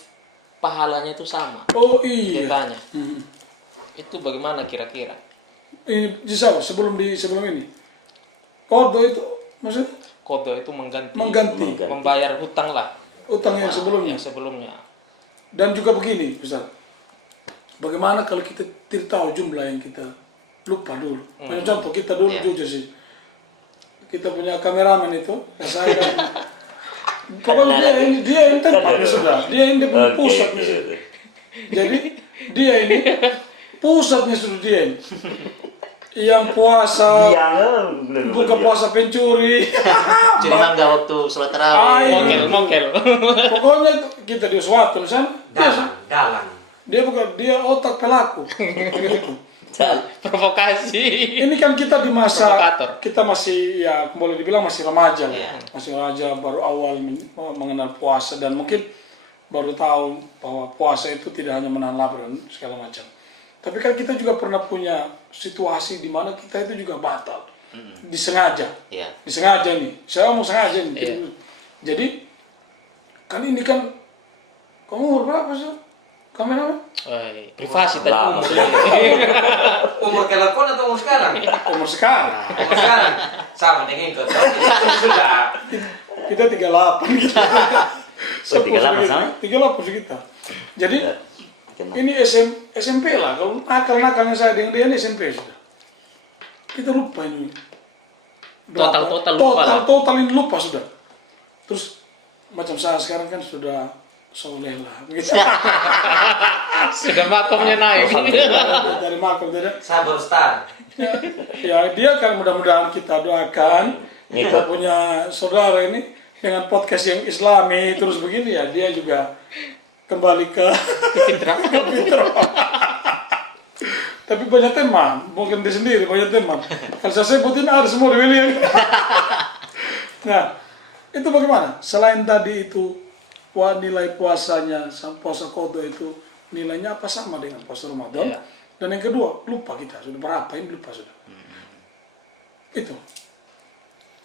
pahalanya itu sama? Oh Dia iya. tanya. Hmm. Itu bagaimana kira-kira? Ini bisa sebelum ini. Kodo itu maksudnya Qada itu mengganti membayar hutang lah. utang yang sebelumnya. Yang sebelumnya. Dan juga begini, Ustaz. Bagaimana kalau kita tidak tahu jumlah yang kita lupa dulu. Contoh kita dulu jujur sih. Kita punya kameramen itu, saya pokoknya dia yang tempatnya sudah. Dia yang punya pusatnya sudah. Jadi dia ini pusatnya sudah dia ini. Yang puasa, buka puasa pencuri. Curi mangga waktu sholat tarawih. Mokel. Pokoknya kita di suatu misalnya. Dalang. Dia otak pelaku. Begitu. Provokasi. Ini kan kita di masa Provokator. kita masih ya boleh dibilang masih remaja lah. Masih remaja, baru awal mengenal puasa dan mungkin baru tahu bahwa puasa itu tidak hanya menahan lapar dan segala macam. Tapi kan kita juga pernah punya situasi di mana kita itu juga batal. Disengaja. Iya. Disengaja nih. Saya mau sengaja nih. Iya. Jadi kan ini kan kamu umur berapa sih? Kameramen? Privasi tadi umur. Umur kelakon atau umur sekarang? Umur sekarang. Umur sekarang. Sama dengan kau. Sudah. Kita 38 kita. 38 sama? 38 sih kita. Jadi ini SMP lah. Kalau nakal-nakalnya saya dengan dia ini SMP sudah. Kita lupa ini. Total lupa lah. Total ini lupa sudah. Terus macam saya sekarang kan sudah soleh lah. Begitu. Sudah makomnya naik. Dari makom tidak. Sabar star. Ya dia kan mudah-mudahan kita doakan. Kita punya saudara ini dengan podcast yang Islami terus begini ya, dia juga kembali ke fitrah. Tapi banyak teman, bukan dia sendiri, banyak teman. Kalau saya sebutin ada semua di William. Nah, itu bagaimana? Selain tadi itu nilai puasanya, puasa qada itu nilainya apa sama dengan puasa Ramadan? Iya. Dan yang kedua, lupa kita sudah berapa ini lupa sudah. Itu.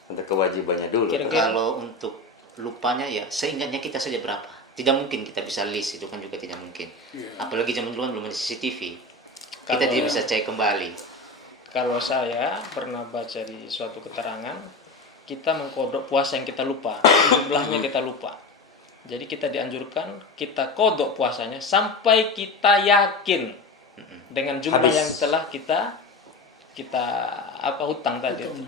Untuk kewajibannya dulu. Kalau untuk lupanya ya seingatnya kita saja berapa. Tidak mungkin kita bisa list, itu kan juga tidak mungkin. Apalagi zaman dulu kan belum ada CCTV. Kita jadi bisa cek kembali. Kalau saya pernah baca di suatu keterangan, kita mengkodok puasa yang kita lupa, jumlahnya kita lupa. Jadi kita dianjurkan kita kodok puasanya sampai kita yakin dengan jumlah Habis. yang telah kita hutang tadi itu.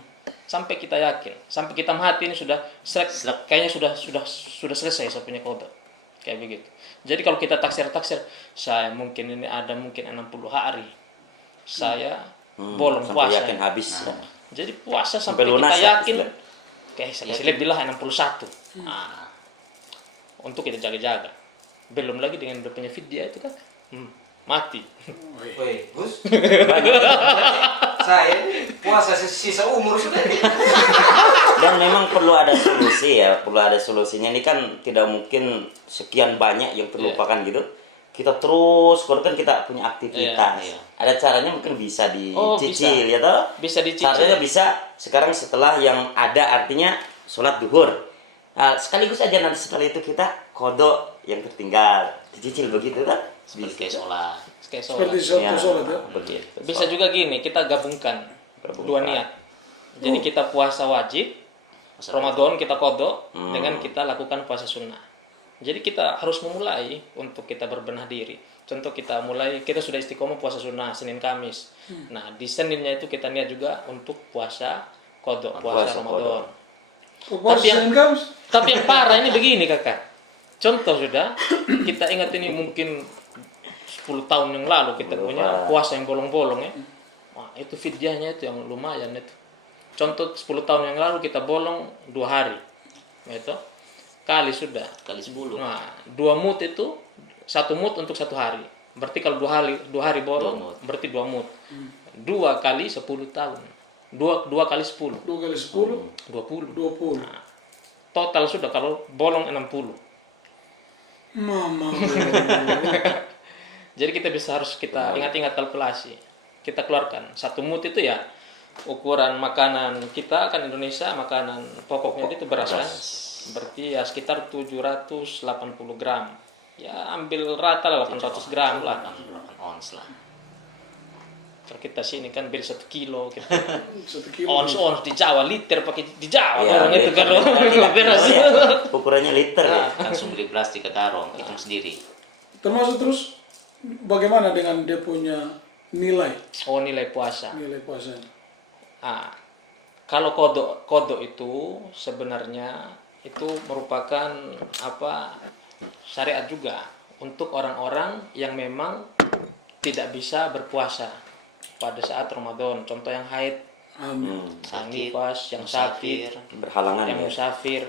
Sampai kita yakin, sampai kita mati ini sudah kayaknya sudah selesai saya punya kodok. Kayak begitu. Jadi kalau kita taksir, saya mungkin ini ada mungkin 60 hari. Saya bolong sampai puasa. yakin habis. Jadi puasa sampai lunas kita ya, yakin. istilah. Kayak saya kasih lebih lah 61. Nah, untuk kita jaga-jaga. Belum lagi dengan dia punya vidya itu kan. Mati. Woi, Gus. Saya puasa sisa umur sudah. Dan memang perlu ada solusi ya, perlu ada solusinya. Ini kan tidak mungkin sekian banyak yang terlupakan gitu. Kita terus, kalau kan kita punya aktivitas. Iya. Ada caranya mungkin bisa bisa. dicicil ya toh? Bisa dicicil. Caranya bisa sekarang setelah yang ada artinya sholat duhur. Nah, sekaligus aja nanti setelah itu kita kodok yang tertinggal, dicicil begitu kan? Seperti kayak sholat. Kayak sholat. Seperti suatu sholat ya. Begitu. Bisa juga gini, kita gabungkan dua niat. Jadi kita puasa wajib, Ramadan kita kodok, dengan kita lakukan puasa sunnah. Jadi kita harus memulai untuk kita berbenah diri. Contoh kita mulai, kita sudah istiqomah puasa sunnah Senin Kamis. Nah di Seninnya itu kita niat juga untuk puasa kodok, puasa Ramadan. Puasa Senin Kamis. Tapi yang parah ini begini kakak. Contoh sudah, kita ingat ini mungkin 10 tahun yang lalu kita punya puasa yang bolong-bolong ya. Wah itu fidyahnya itu yang lumayan itu. Contoh 10 tahun yang lalu kita bolong 2 hari. Gitu. Kali 10. Nah, 2 mut itu 1 mut untuk 1 hari. Berarti kalau 2 hari bolong, berarti 2 mut. 2 kali 10 tahun. 2 kali 10. 2 kali 10. 20. Nah, total sudah kalau bolong 60. Mama. Jadi kita harus kita ingat-ingat kalkulasi. Kita keluarkan 1 mut itu ya ukuran makanan kita kan Indonesia, makanan pokoknya itu beras kan. Berarti ya sekitar 780 gram. Ya ambil rata lah 800 gram lah. 8 ons lah. Kalau kita sini kan beli 1 kilo gitu. 1 kilo. Ons di Jawa liter pakai di Jawa Ya, orang itu liter. kalau beras. Ukurannya liter ya. Langsung beli plastik ke karung, hitung sendiri. Termasuk terus bagaimana dengan dia punya nilai Oh nilai puasa. puasanya. Kalau kodok itu sebenarnya itu merupakan syariat juga untuk orang-orang yang memang tidak bisa berpuasa pada saat Ramadan. Contoh yang haid, Amin. yang Sakit, nifas, yang sakit, Berhalangan yang ya. musafir,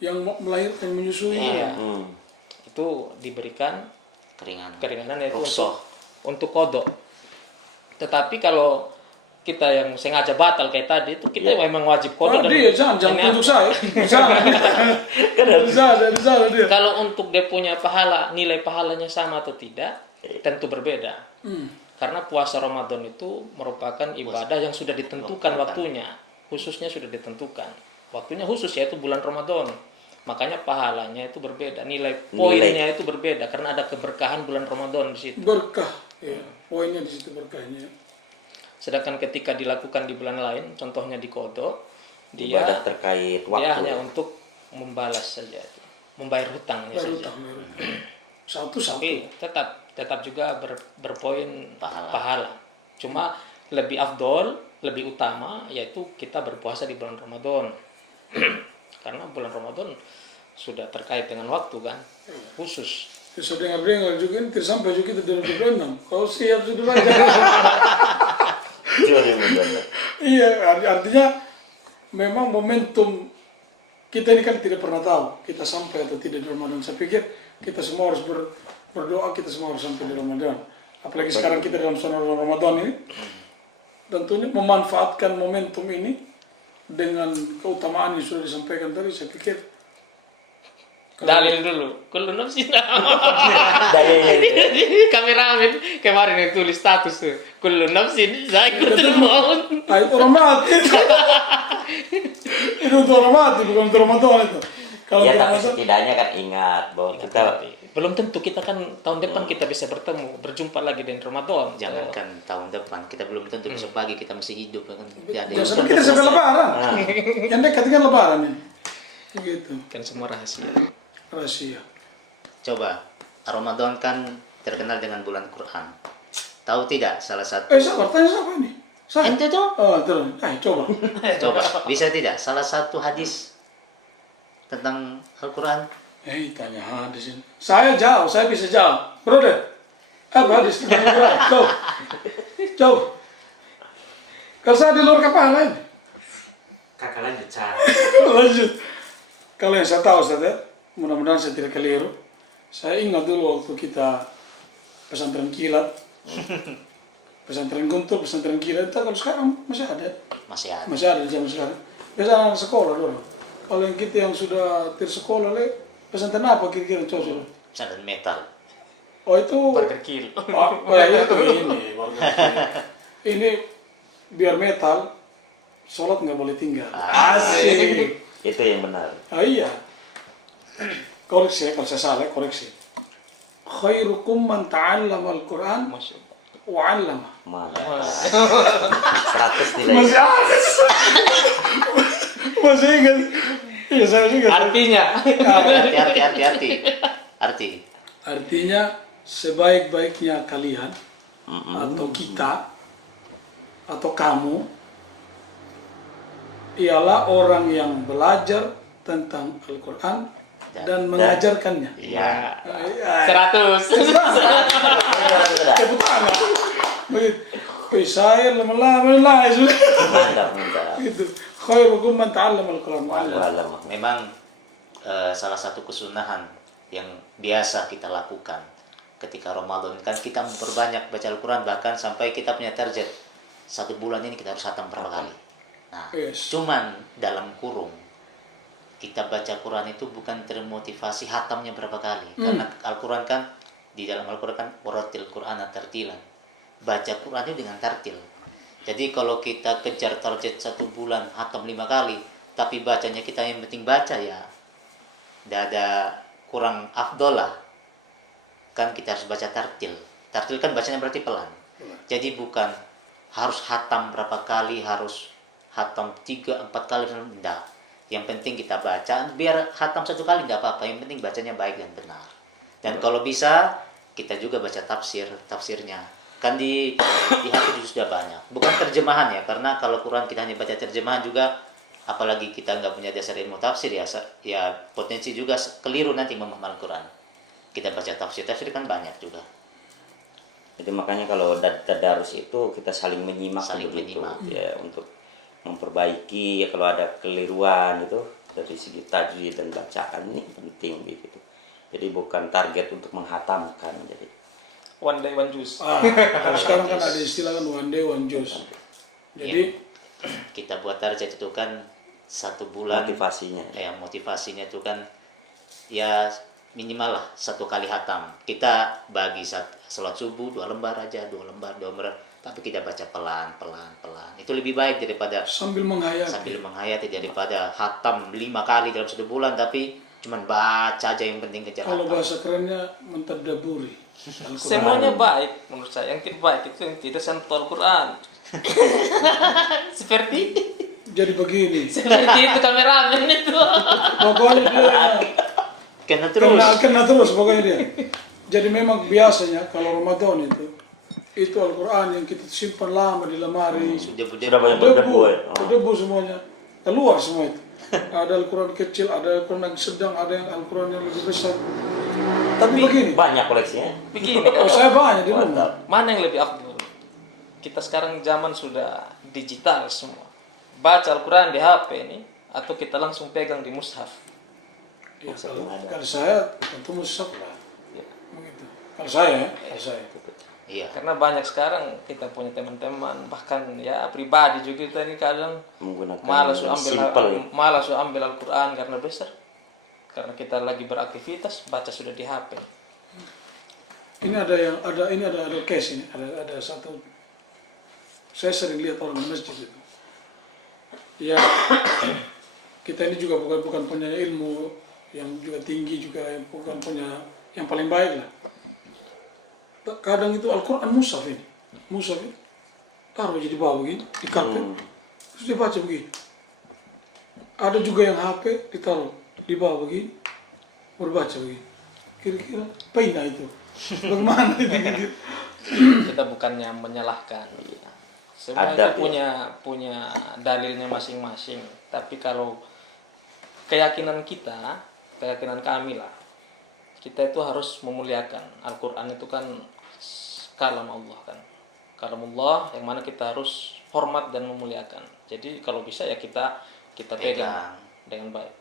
Yang melahirkan menyusui. iya, itu diberikan keringanan yaitu Rukhsah. untuk kodok. Tetapi kalau kita yang sengaja batal kayak tadi itu kita memang wajib kodok. Dia jangan tunjuk saya. Di sana dia. Kalau untuk dia punya pahala, nilai pahalanya sama atau tidak, tentu berbeda. Karena puasa Ramadan itu merupakan ibadah yang sudah ditentukan waktunya, khususnya sudah ditentukan. Waktunya khusus yaitu bulan Ramadan. Makanya pahalanya itu berbeda, nilai poinnya itu berbeda karena ada keberkahan bulan Ramadan di situ. Berkah. Ya, poinnya di situ berkahnya. Sedangkan ketika dilakukan di bulan lain, contohnya di kodok, dia Ibadah terkait waktu. hanya untuk membalas saja, membayar hutangnya saja. Satu. Tapi tetap juga berpoin Pahala. pahala. Cuma lebih afdol, lebih utama yaitu kita berpuasa di bulan Ramadan. Karena bulan Ramadan sudah terkait dengan waktu kan, khusus. Saya dengar juga ini sampai juga kita 2026. Kau siap sudah baca? Iya, artinya memang momentum kita ini kan tidak pernah tahu kita sampai atau tidak di Ramadan. Saya pikir kita semua harus berdoa, kita semua harus sampai di Ramadan. Apalagi sekarang kita dalam suasana Ramadan ini, tentunya memanfaatkan momentum ini dengan keutamaan yang sudah disampaikan tadi. Saya pikir Dalil dulu, kullu nafsin. Dalilnya Kameramen kemarin yang tulis status tuh, kullu nafsin zaikatul maut. itu orang mati. Itu untuk orang mati, bukan untuk Ramadan itu. Kalau ya, untuk tapi Ramadan, setidaknya kan ingat bahwa kita belum tentu kita kan tahun depan kita bisa berjumpa lagi dengan Ramadan. Jangankan tahun depan, kita belum tentu besok pagi kita masih hidup kan. Tidak ada Ya, yang sampai kita sampai lebaran. Yang dekat kan lebaran ini. Begitu. Kan semua rahasia. Rahasia. Coba, Ramadan kan terkenal dengan bulan Quran. Tahu tidak salah satu? Sabar, tanya siapa ini? Saya. Ente tuh? Oh, terus. Coba. Coba, bisa tidak salah satu hadis tentang Al-Quran? Tanya hadis ini. Saya jauh, saya bisa jauh. Brother, apa hadis tentang Al-Quran? Jauh. Kalau saya di luar kepala ini. Kakak lanjut Sa. Lanjut. Kalau yang saya tahu, Ustaz, ya, mudah-mudahan saya tidak keliru. Saya ingat dulu waktu kita pesantren kilat, pesantren Guntur, pesantren kilat, itu kalau sekarang masih ada. Masih ada Di zaman sekarang. Biasa anak sekolah dulu. Kalau yang kita yang sudah tersekolah, pesantren apa kira-kira cocok? pesantren metal. Oh itu. Burger Kill. Ya itu ini. Ini biar metal, sholat nggak boleh tinggal. Asik. Itu yang benar. Iya. Koreksi ya, kalau saya salah koreksi. Khairukum man ta'allama al-Quran Masya Allah. wa 'allama. Mana? 100 nilai. Masih ada. Masih ingat. Iya saya juga. Artinya, Arti. Artinya sebaik-baiknya kalian atau kita atau kamu ialah orang yang belajar tentang Al-Quran dan mengajarkannya. Iya. 100. Tepuk tangan. Begitu. Saya lama-lama sudah. Mantap. Gitu. Khairukum man ta'allama al-Quran. Memang salah satu kesunahan yang biasa kita lakukan ketika Ramadan kan kita memperbanyak baca Al-Quran, bahkan sampai kita punya target 1 bulan ini kita harus khatam berapa kali. Nah, Yes. cuman dalam kurung kita baca Quran itu bukan termotivasi hatamnya berapa kali, karena Al-Quran kan di dalam Al-Quran kan waratil Qur'ana tartilan, baca Quran itu dengan tartil. Jadi kalau kita kejar target 1 bulan hatam 5 kali, tapi bacanya kita yang penting baca, ya tidak ada kurang afdol lah. Kan kita harus baca tartil. Tartil kan bacanya berarti pelan. Jadi bukan harus hatam berapa kali, harus hatam 3-4 kali, tidak. Yang penting kita baca, biar hatam 1 kali tidak apa-apa, yang penting bacanya baik dan benar. Dan kalau bisa kita juga baca tafsirnya. Kan di HP itu sudah banyak. Bukan terjemahan ya, karena kalau Quran kita hanya baca terjemahan juga, apalagi kita nggak punya dasar ilmu tafsir ya potensi juga keliru nanti memahami Quran. Kita baca tafsir kan banyak juga. Jadi makanya kalau tadarus itu kita saling menyimak, ya, untuk memperbaiki ya, kalau ada keliruan itu dari segi tajwid dan bacaan ini penting begitu. Jadi bukan target untuk menghatamkan, jadi one day one juice. Kalau sekarang kan ada istilah kan one day one juice. Jadi Kita buat target itu kan 1 bulan. motivasinya. Motivasinya itu kan ya minimal lah 1 kali hatam. Kita bagi sholat subuh 2 lembar aja, 2 lembar. Tapi kita baca pelan. Itu lebih baik daripada sambil menghayati daripada hatam 5 kali dalam 1 bulan, tapi cuman baca aja yang penting kejar kalau hatam. bahasa kerennya mentadaburi. Semuanya baik menurut saya. Yang tidak baik itu yang tidak sentuh Al-Quran. Seperti Jadi begini, itu kameramen itu. pokoknya dia kena terus pokoknya dia. Jadi memang biasanya kalau Ramadan itu Al-Quran yang kita simpan lama di lemari, Sudah banyak berdebu. berdebu semuanya, keluar semua itu. Ada Al-Quran kecil, ada Al-Quran yang sedang, ada yang Al-Quran yang lebih besar. Tapi begini, Banyak koleksinya. Begini, saya banyak di rumah. mana yang lebih afdol? Kita sekarang zaman sudah digital semua. Baca Al-Quran di HP ini, atau kita langsung pegang di mushaf. Ya, kalau saya tentu mushaf lah. Begitu. Kalau saya. Iya. Karena banyak sekarang kita punya teman-teman, bahkan ya pribadi juga kita ini kadang Menggunakan malas simple. ambil Al-Quran karena besar. Karena kita lagi beraktivitas, baca sudah di HP. Ini ada case ini, ada satu. Saya sering lihat orang di masjid itu. Ya, kita ini juga bukan punya ilmu yang juga tinggi juga, bukan punya yang paling baik lah. Kadang itu Al-Quran mushaf ini, taruh aja di bawah begini, di karpet, terus dibaca begini. Ada juga yang HP ditaruh di bawah begini, berbaca begini. Kira-kira pena itu, bagaimana itu? Kita bukannya menyalahkan. Semua Adab, itu punya dalilnya masing-masing. Tapi kalau keyakinan kami lah, kita itu harus memuliakan. Al-Quran itu kan kalam Allah kan. Kalam Allah yang mana kita harus hormat dan memuliakan. Jadi kalau bisa ya kita pegang dengan baik.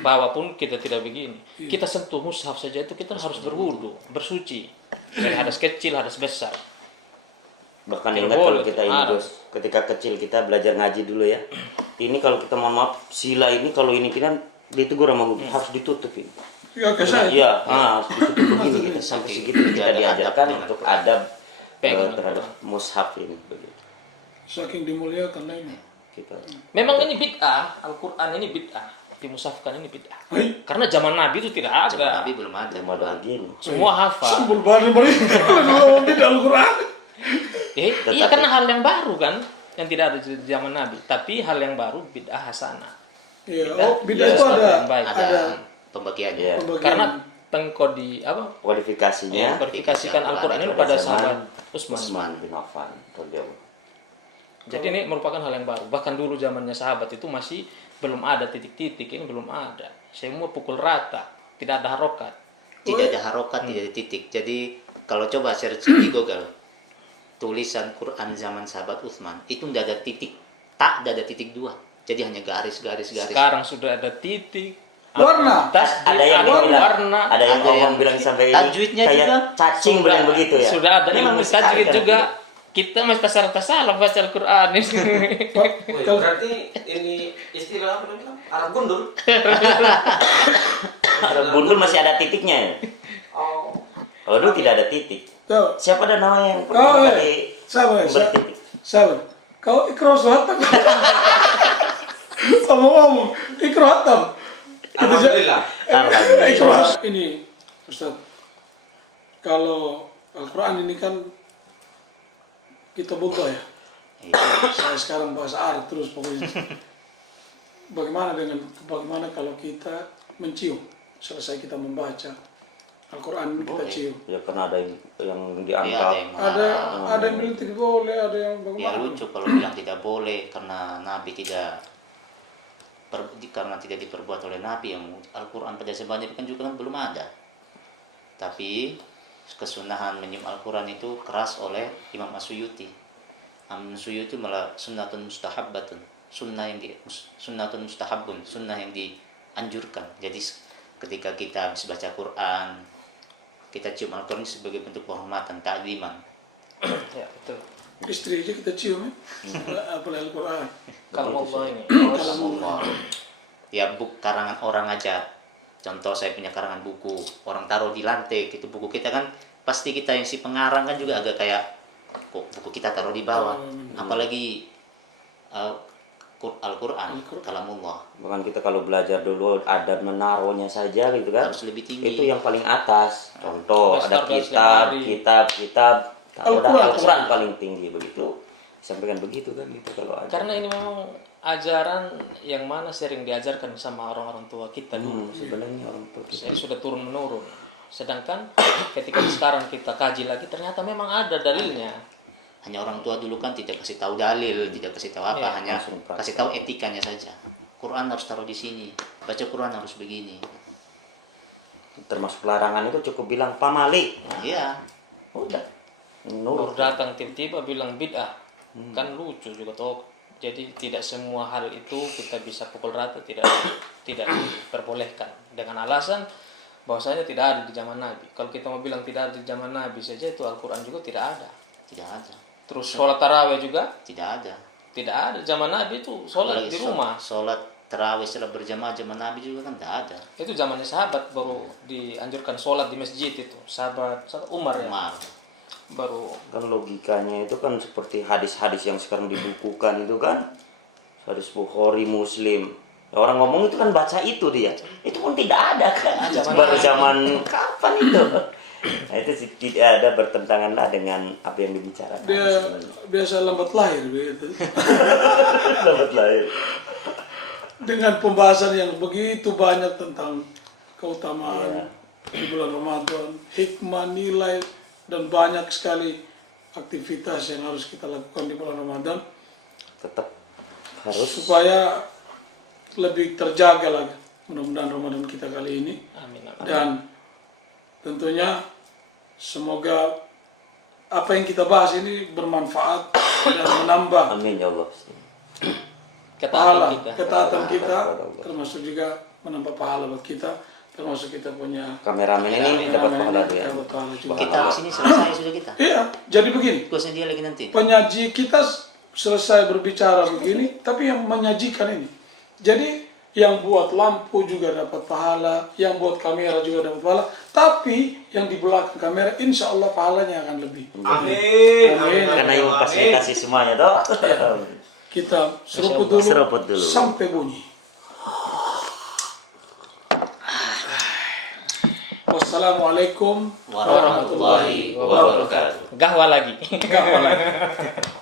Bahwa pun kita tidak begini. Kita sentuh mushaf saja itu kita harus berwudu, bersuci. Dari hadas kecil, hadas besar. Bahkan Tidak ingat kalau boleh, kita ini ada. Bos, ketika kecil kita belajar ngaji dulu ya. Ini kalau kita mohon maaf sila ini kalau ini kan ditegur sama guru harus ditutup ini. Ya kayak saya. Iya, harus ditutup begini kita sampai segitu kita Ada diajarkan adab untuk dengan adab Pegang terhadap mushaf ini begitu. Saking dimuliakan lah ini. Kita Memang ini bid'ah, Al-Quran ini bid'ah, dimusafkan ini bid'ah. Hai, Karena zaman Nabi itu tidak Zaman ada. Nabi belum ada. mau ada begini. Semua hafal. sambul balik kalau ngomong di Al-Quran. Iya karena hal yang baru kan, yang tidak ada di zaman Nabi. Tapi hal yang baru bid'ah hasanah. Iya, Bid'ah, bid'ah iya, itu sesuatu ada, yang baik. Ada pembagiannya. Iya. pembagian. Karena pengkodi apa? Kodifikasinya Verifikasikan Al-Quran ini pada sahabat Utsman. Utsman bin Affan radhiyallahu. Jadi ini merupakan hal yang baru. Bahkan dulu zamannya sahabat itu masih belum ada titik-titik, ini belum ada. Semua pukul rata, tidak ada harokat. Tidak ada harokat, tidak ada titik. Jadi kalau coba search di Google tulisan Quran zaman sahabat Utsman itu tidak ada titik, tak ada titik dua. Jadi hanya garis. Sekarang sudah ada titik. Warna. Ada yang bilang, warna. ada yang Ada ngomong yang bilang sampai ini tajwidnya kayak juga cacing Sudah- bilang begitu ya. Sudah ada Ini ilmu bagus sekali tajwid kan juga. itu. Kita masih salah baca Al-Quran ini. Wih, berarti ini istilah apa namanya? Arab gundul. Kalau bundul masih ada titiknya ya. Oh. Kalau dulu tidak ada titik. Tuh. Siapa ada nama yang Oh, pertama iya. kali Sabar, bertitik? sabar. Kau ikro hatam. Ngomong-ngomong, ikro hatam. Alhamdulillah. Ikro ini, Ustaz. Kalau Al-Quran ini kan kita buka ya. Saya sekarang bahasa Arab terus pokoknya. Bagaimana kalau kita mencium selesai kita membaca Al-Quran kita cium. Ya karena ada yang Iya, dianggap Ada yang bilang tidak boleh, ada yang Ya bagaimana? lucu kalau bilang tidak boleh karena Nabi karena tidak diperbuat oleh Nabi. Yang Al-Quran pada zamannya kan juga kan belum ada. Tapi kesunahan menyium Al-Quran itu keras oleh Imam As-Suyuti. Imam As-Suyuti malah sunnatun mustahabbatun, sunnatun mustahabun, sunnah yang dianjurkan. Jadi ketika kita habis baca Quran, kita cium Al-Quran sebagai bentuk penghormatan, ta'ziman. Ya, betul. Istri aja kita cium ya. Apalagi Al-Quran. Kalau Allah ini. Allah. Ya karangan orang aja. Contoh saya punya karangan buku, orang taruh di lantai, gitu buku kita kan pasti kita yang si pengarang kan juga agak kayak kok buku kita taruh di bawah. Apalagi Al-Quran, kalamullah. bahkan kita kalau belajar dulu ada menaruhnya saja gitu kan. Harus lebih tinggi. Itu yang paling atas. Contoh ada Garis kitab kalau ada Al-Quran. Al-Quran paling tinggi begitu. Sampaikan begitu kan gitu kalau ada. Karena ini memang ajaran yang mana sering diajarkan sama orang-orang tua kita dulu. Sebenarnya orang tua kita Jadi sudah turun menurun. Sedangkan ketika sekarang kita kaji lagi ternyata memang ada dalilnya. Hanya orang tua dulu kan tidak kasih tahu dalil, tidak kasih tahu apa, Iya, hanya langsung praktek. kasih tahu etikanya saja. Quran harus taruh di sini, baca Quran harus begini. termasuk larangan itu cukup bilang pamali. Iya. Udah. Baru Nurut. datang tiba-tiba bilang bid'ah. Kan lucu juga toh. Jadi tidak semua hal itu kita bisa pukul rata, tidak diperbolehkan dengan alasan bahwasanya tidak ada di zaman Nabi. Kalau kita mau bilang tidak ada di zaman Nabi saja itu Al-Quran juga tidak ada. Tidak ada. Terus sholat tarawih juga Tidak ada. tidak ada. Zaman Nabi itu sholat Apalagi di rumah. Sholat terawih setelah berjamaah zaman Nabi juga kan tidak ada. Itu zamannya sahabat baru dianjurkan sholat di masjid itu. Sahabat Umar ya. Umar. Baru Kan logikanya itu kan seperti hadis-hadis yang sekarang dibukukan itu kan. Hadis Bukhari, Muslim. Orang ngomong itu kan baca itu dia. Itu pun tidak ada kan. Baru zaman kapan itu? Nah, itu sih tidak ada bertentangan lah dengan apa yang dibicarakan. Dia biasa lambat lahir begitu. Lambat lahir. Dengan pembahasan yang begitu banyak tentang keutamaan di bulan Ramadan, hikmah, nilai, dan banyak sekali aktivitas yang harus kita lakukan di bulan Ramadan Tetap harus supaya lebih terjaga lagi mudah-mudahan Ramadan kita kali ini. Amin. Dan tentunya semoga apa yang kita bahas ini bermanfaat dan menambah amin ya Allah. pahala Ketaatan kita. ketaatan kita, termasuk juga menambah pahala buat kita, termasuk kita punya Kameramen ini dapat pahala dia. dapat pahala juga. Kita sini selesai sudah kita. Iya, jadi begini, Terusnya dia lagi nanti. penyaji kita selesai berbicara begini, tapi yang menyajikan ini. Jadi yang buat lampu juga dapat pahala, yang buat kamera juga dapat pahala, tapi yang di belakang kamera insya Allah pahalanya akan lebih. Amin. Amin. Karena yang fasilitasi semuanya toh. Kita seruput dulu, Seruput dulu. sampai bunyi. Wassalamualaikum Warahmatullahi wabarakatuh. Gahwa lagi. warahmatullahi wabarakatuh.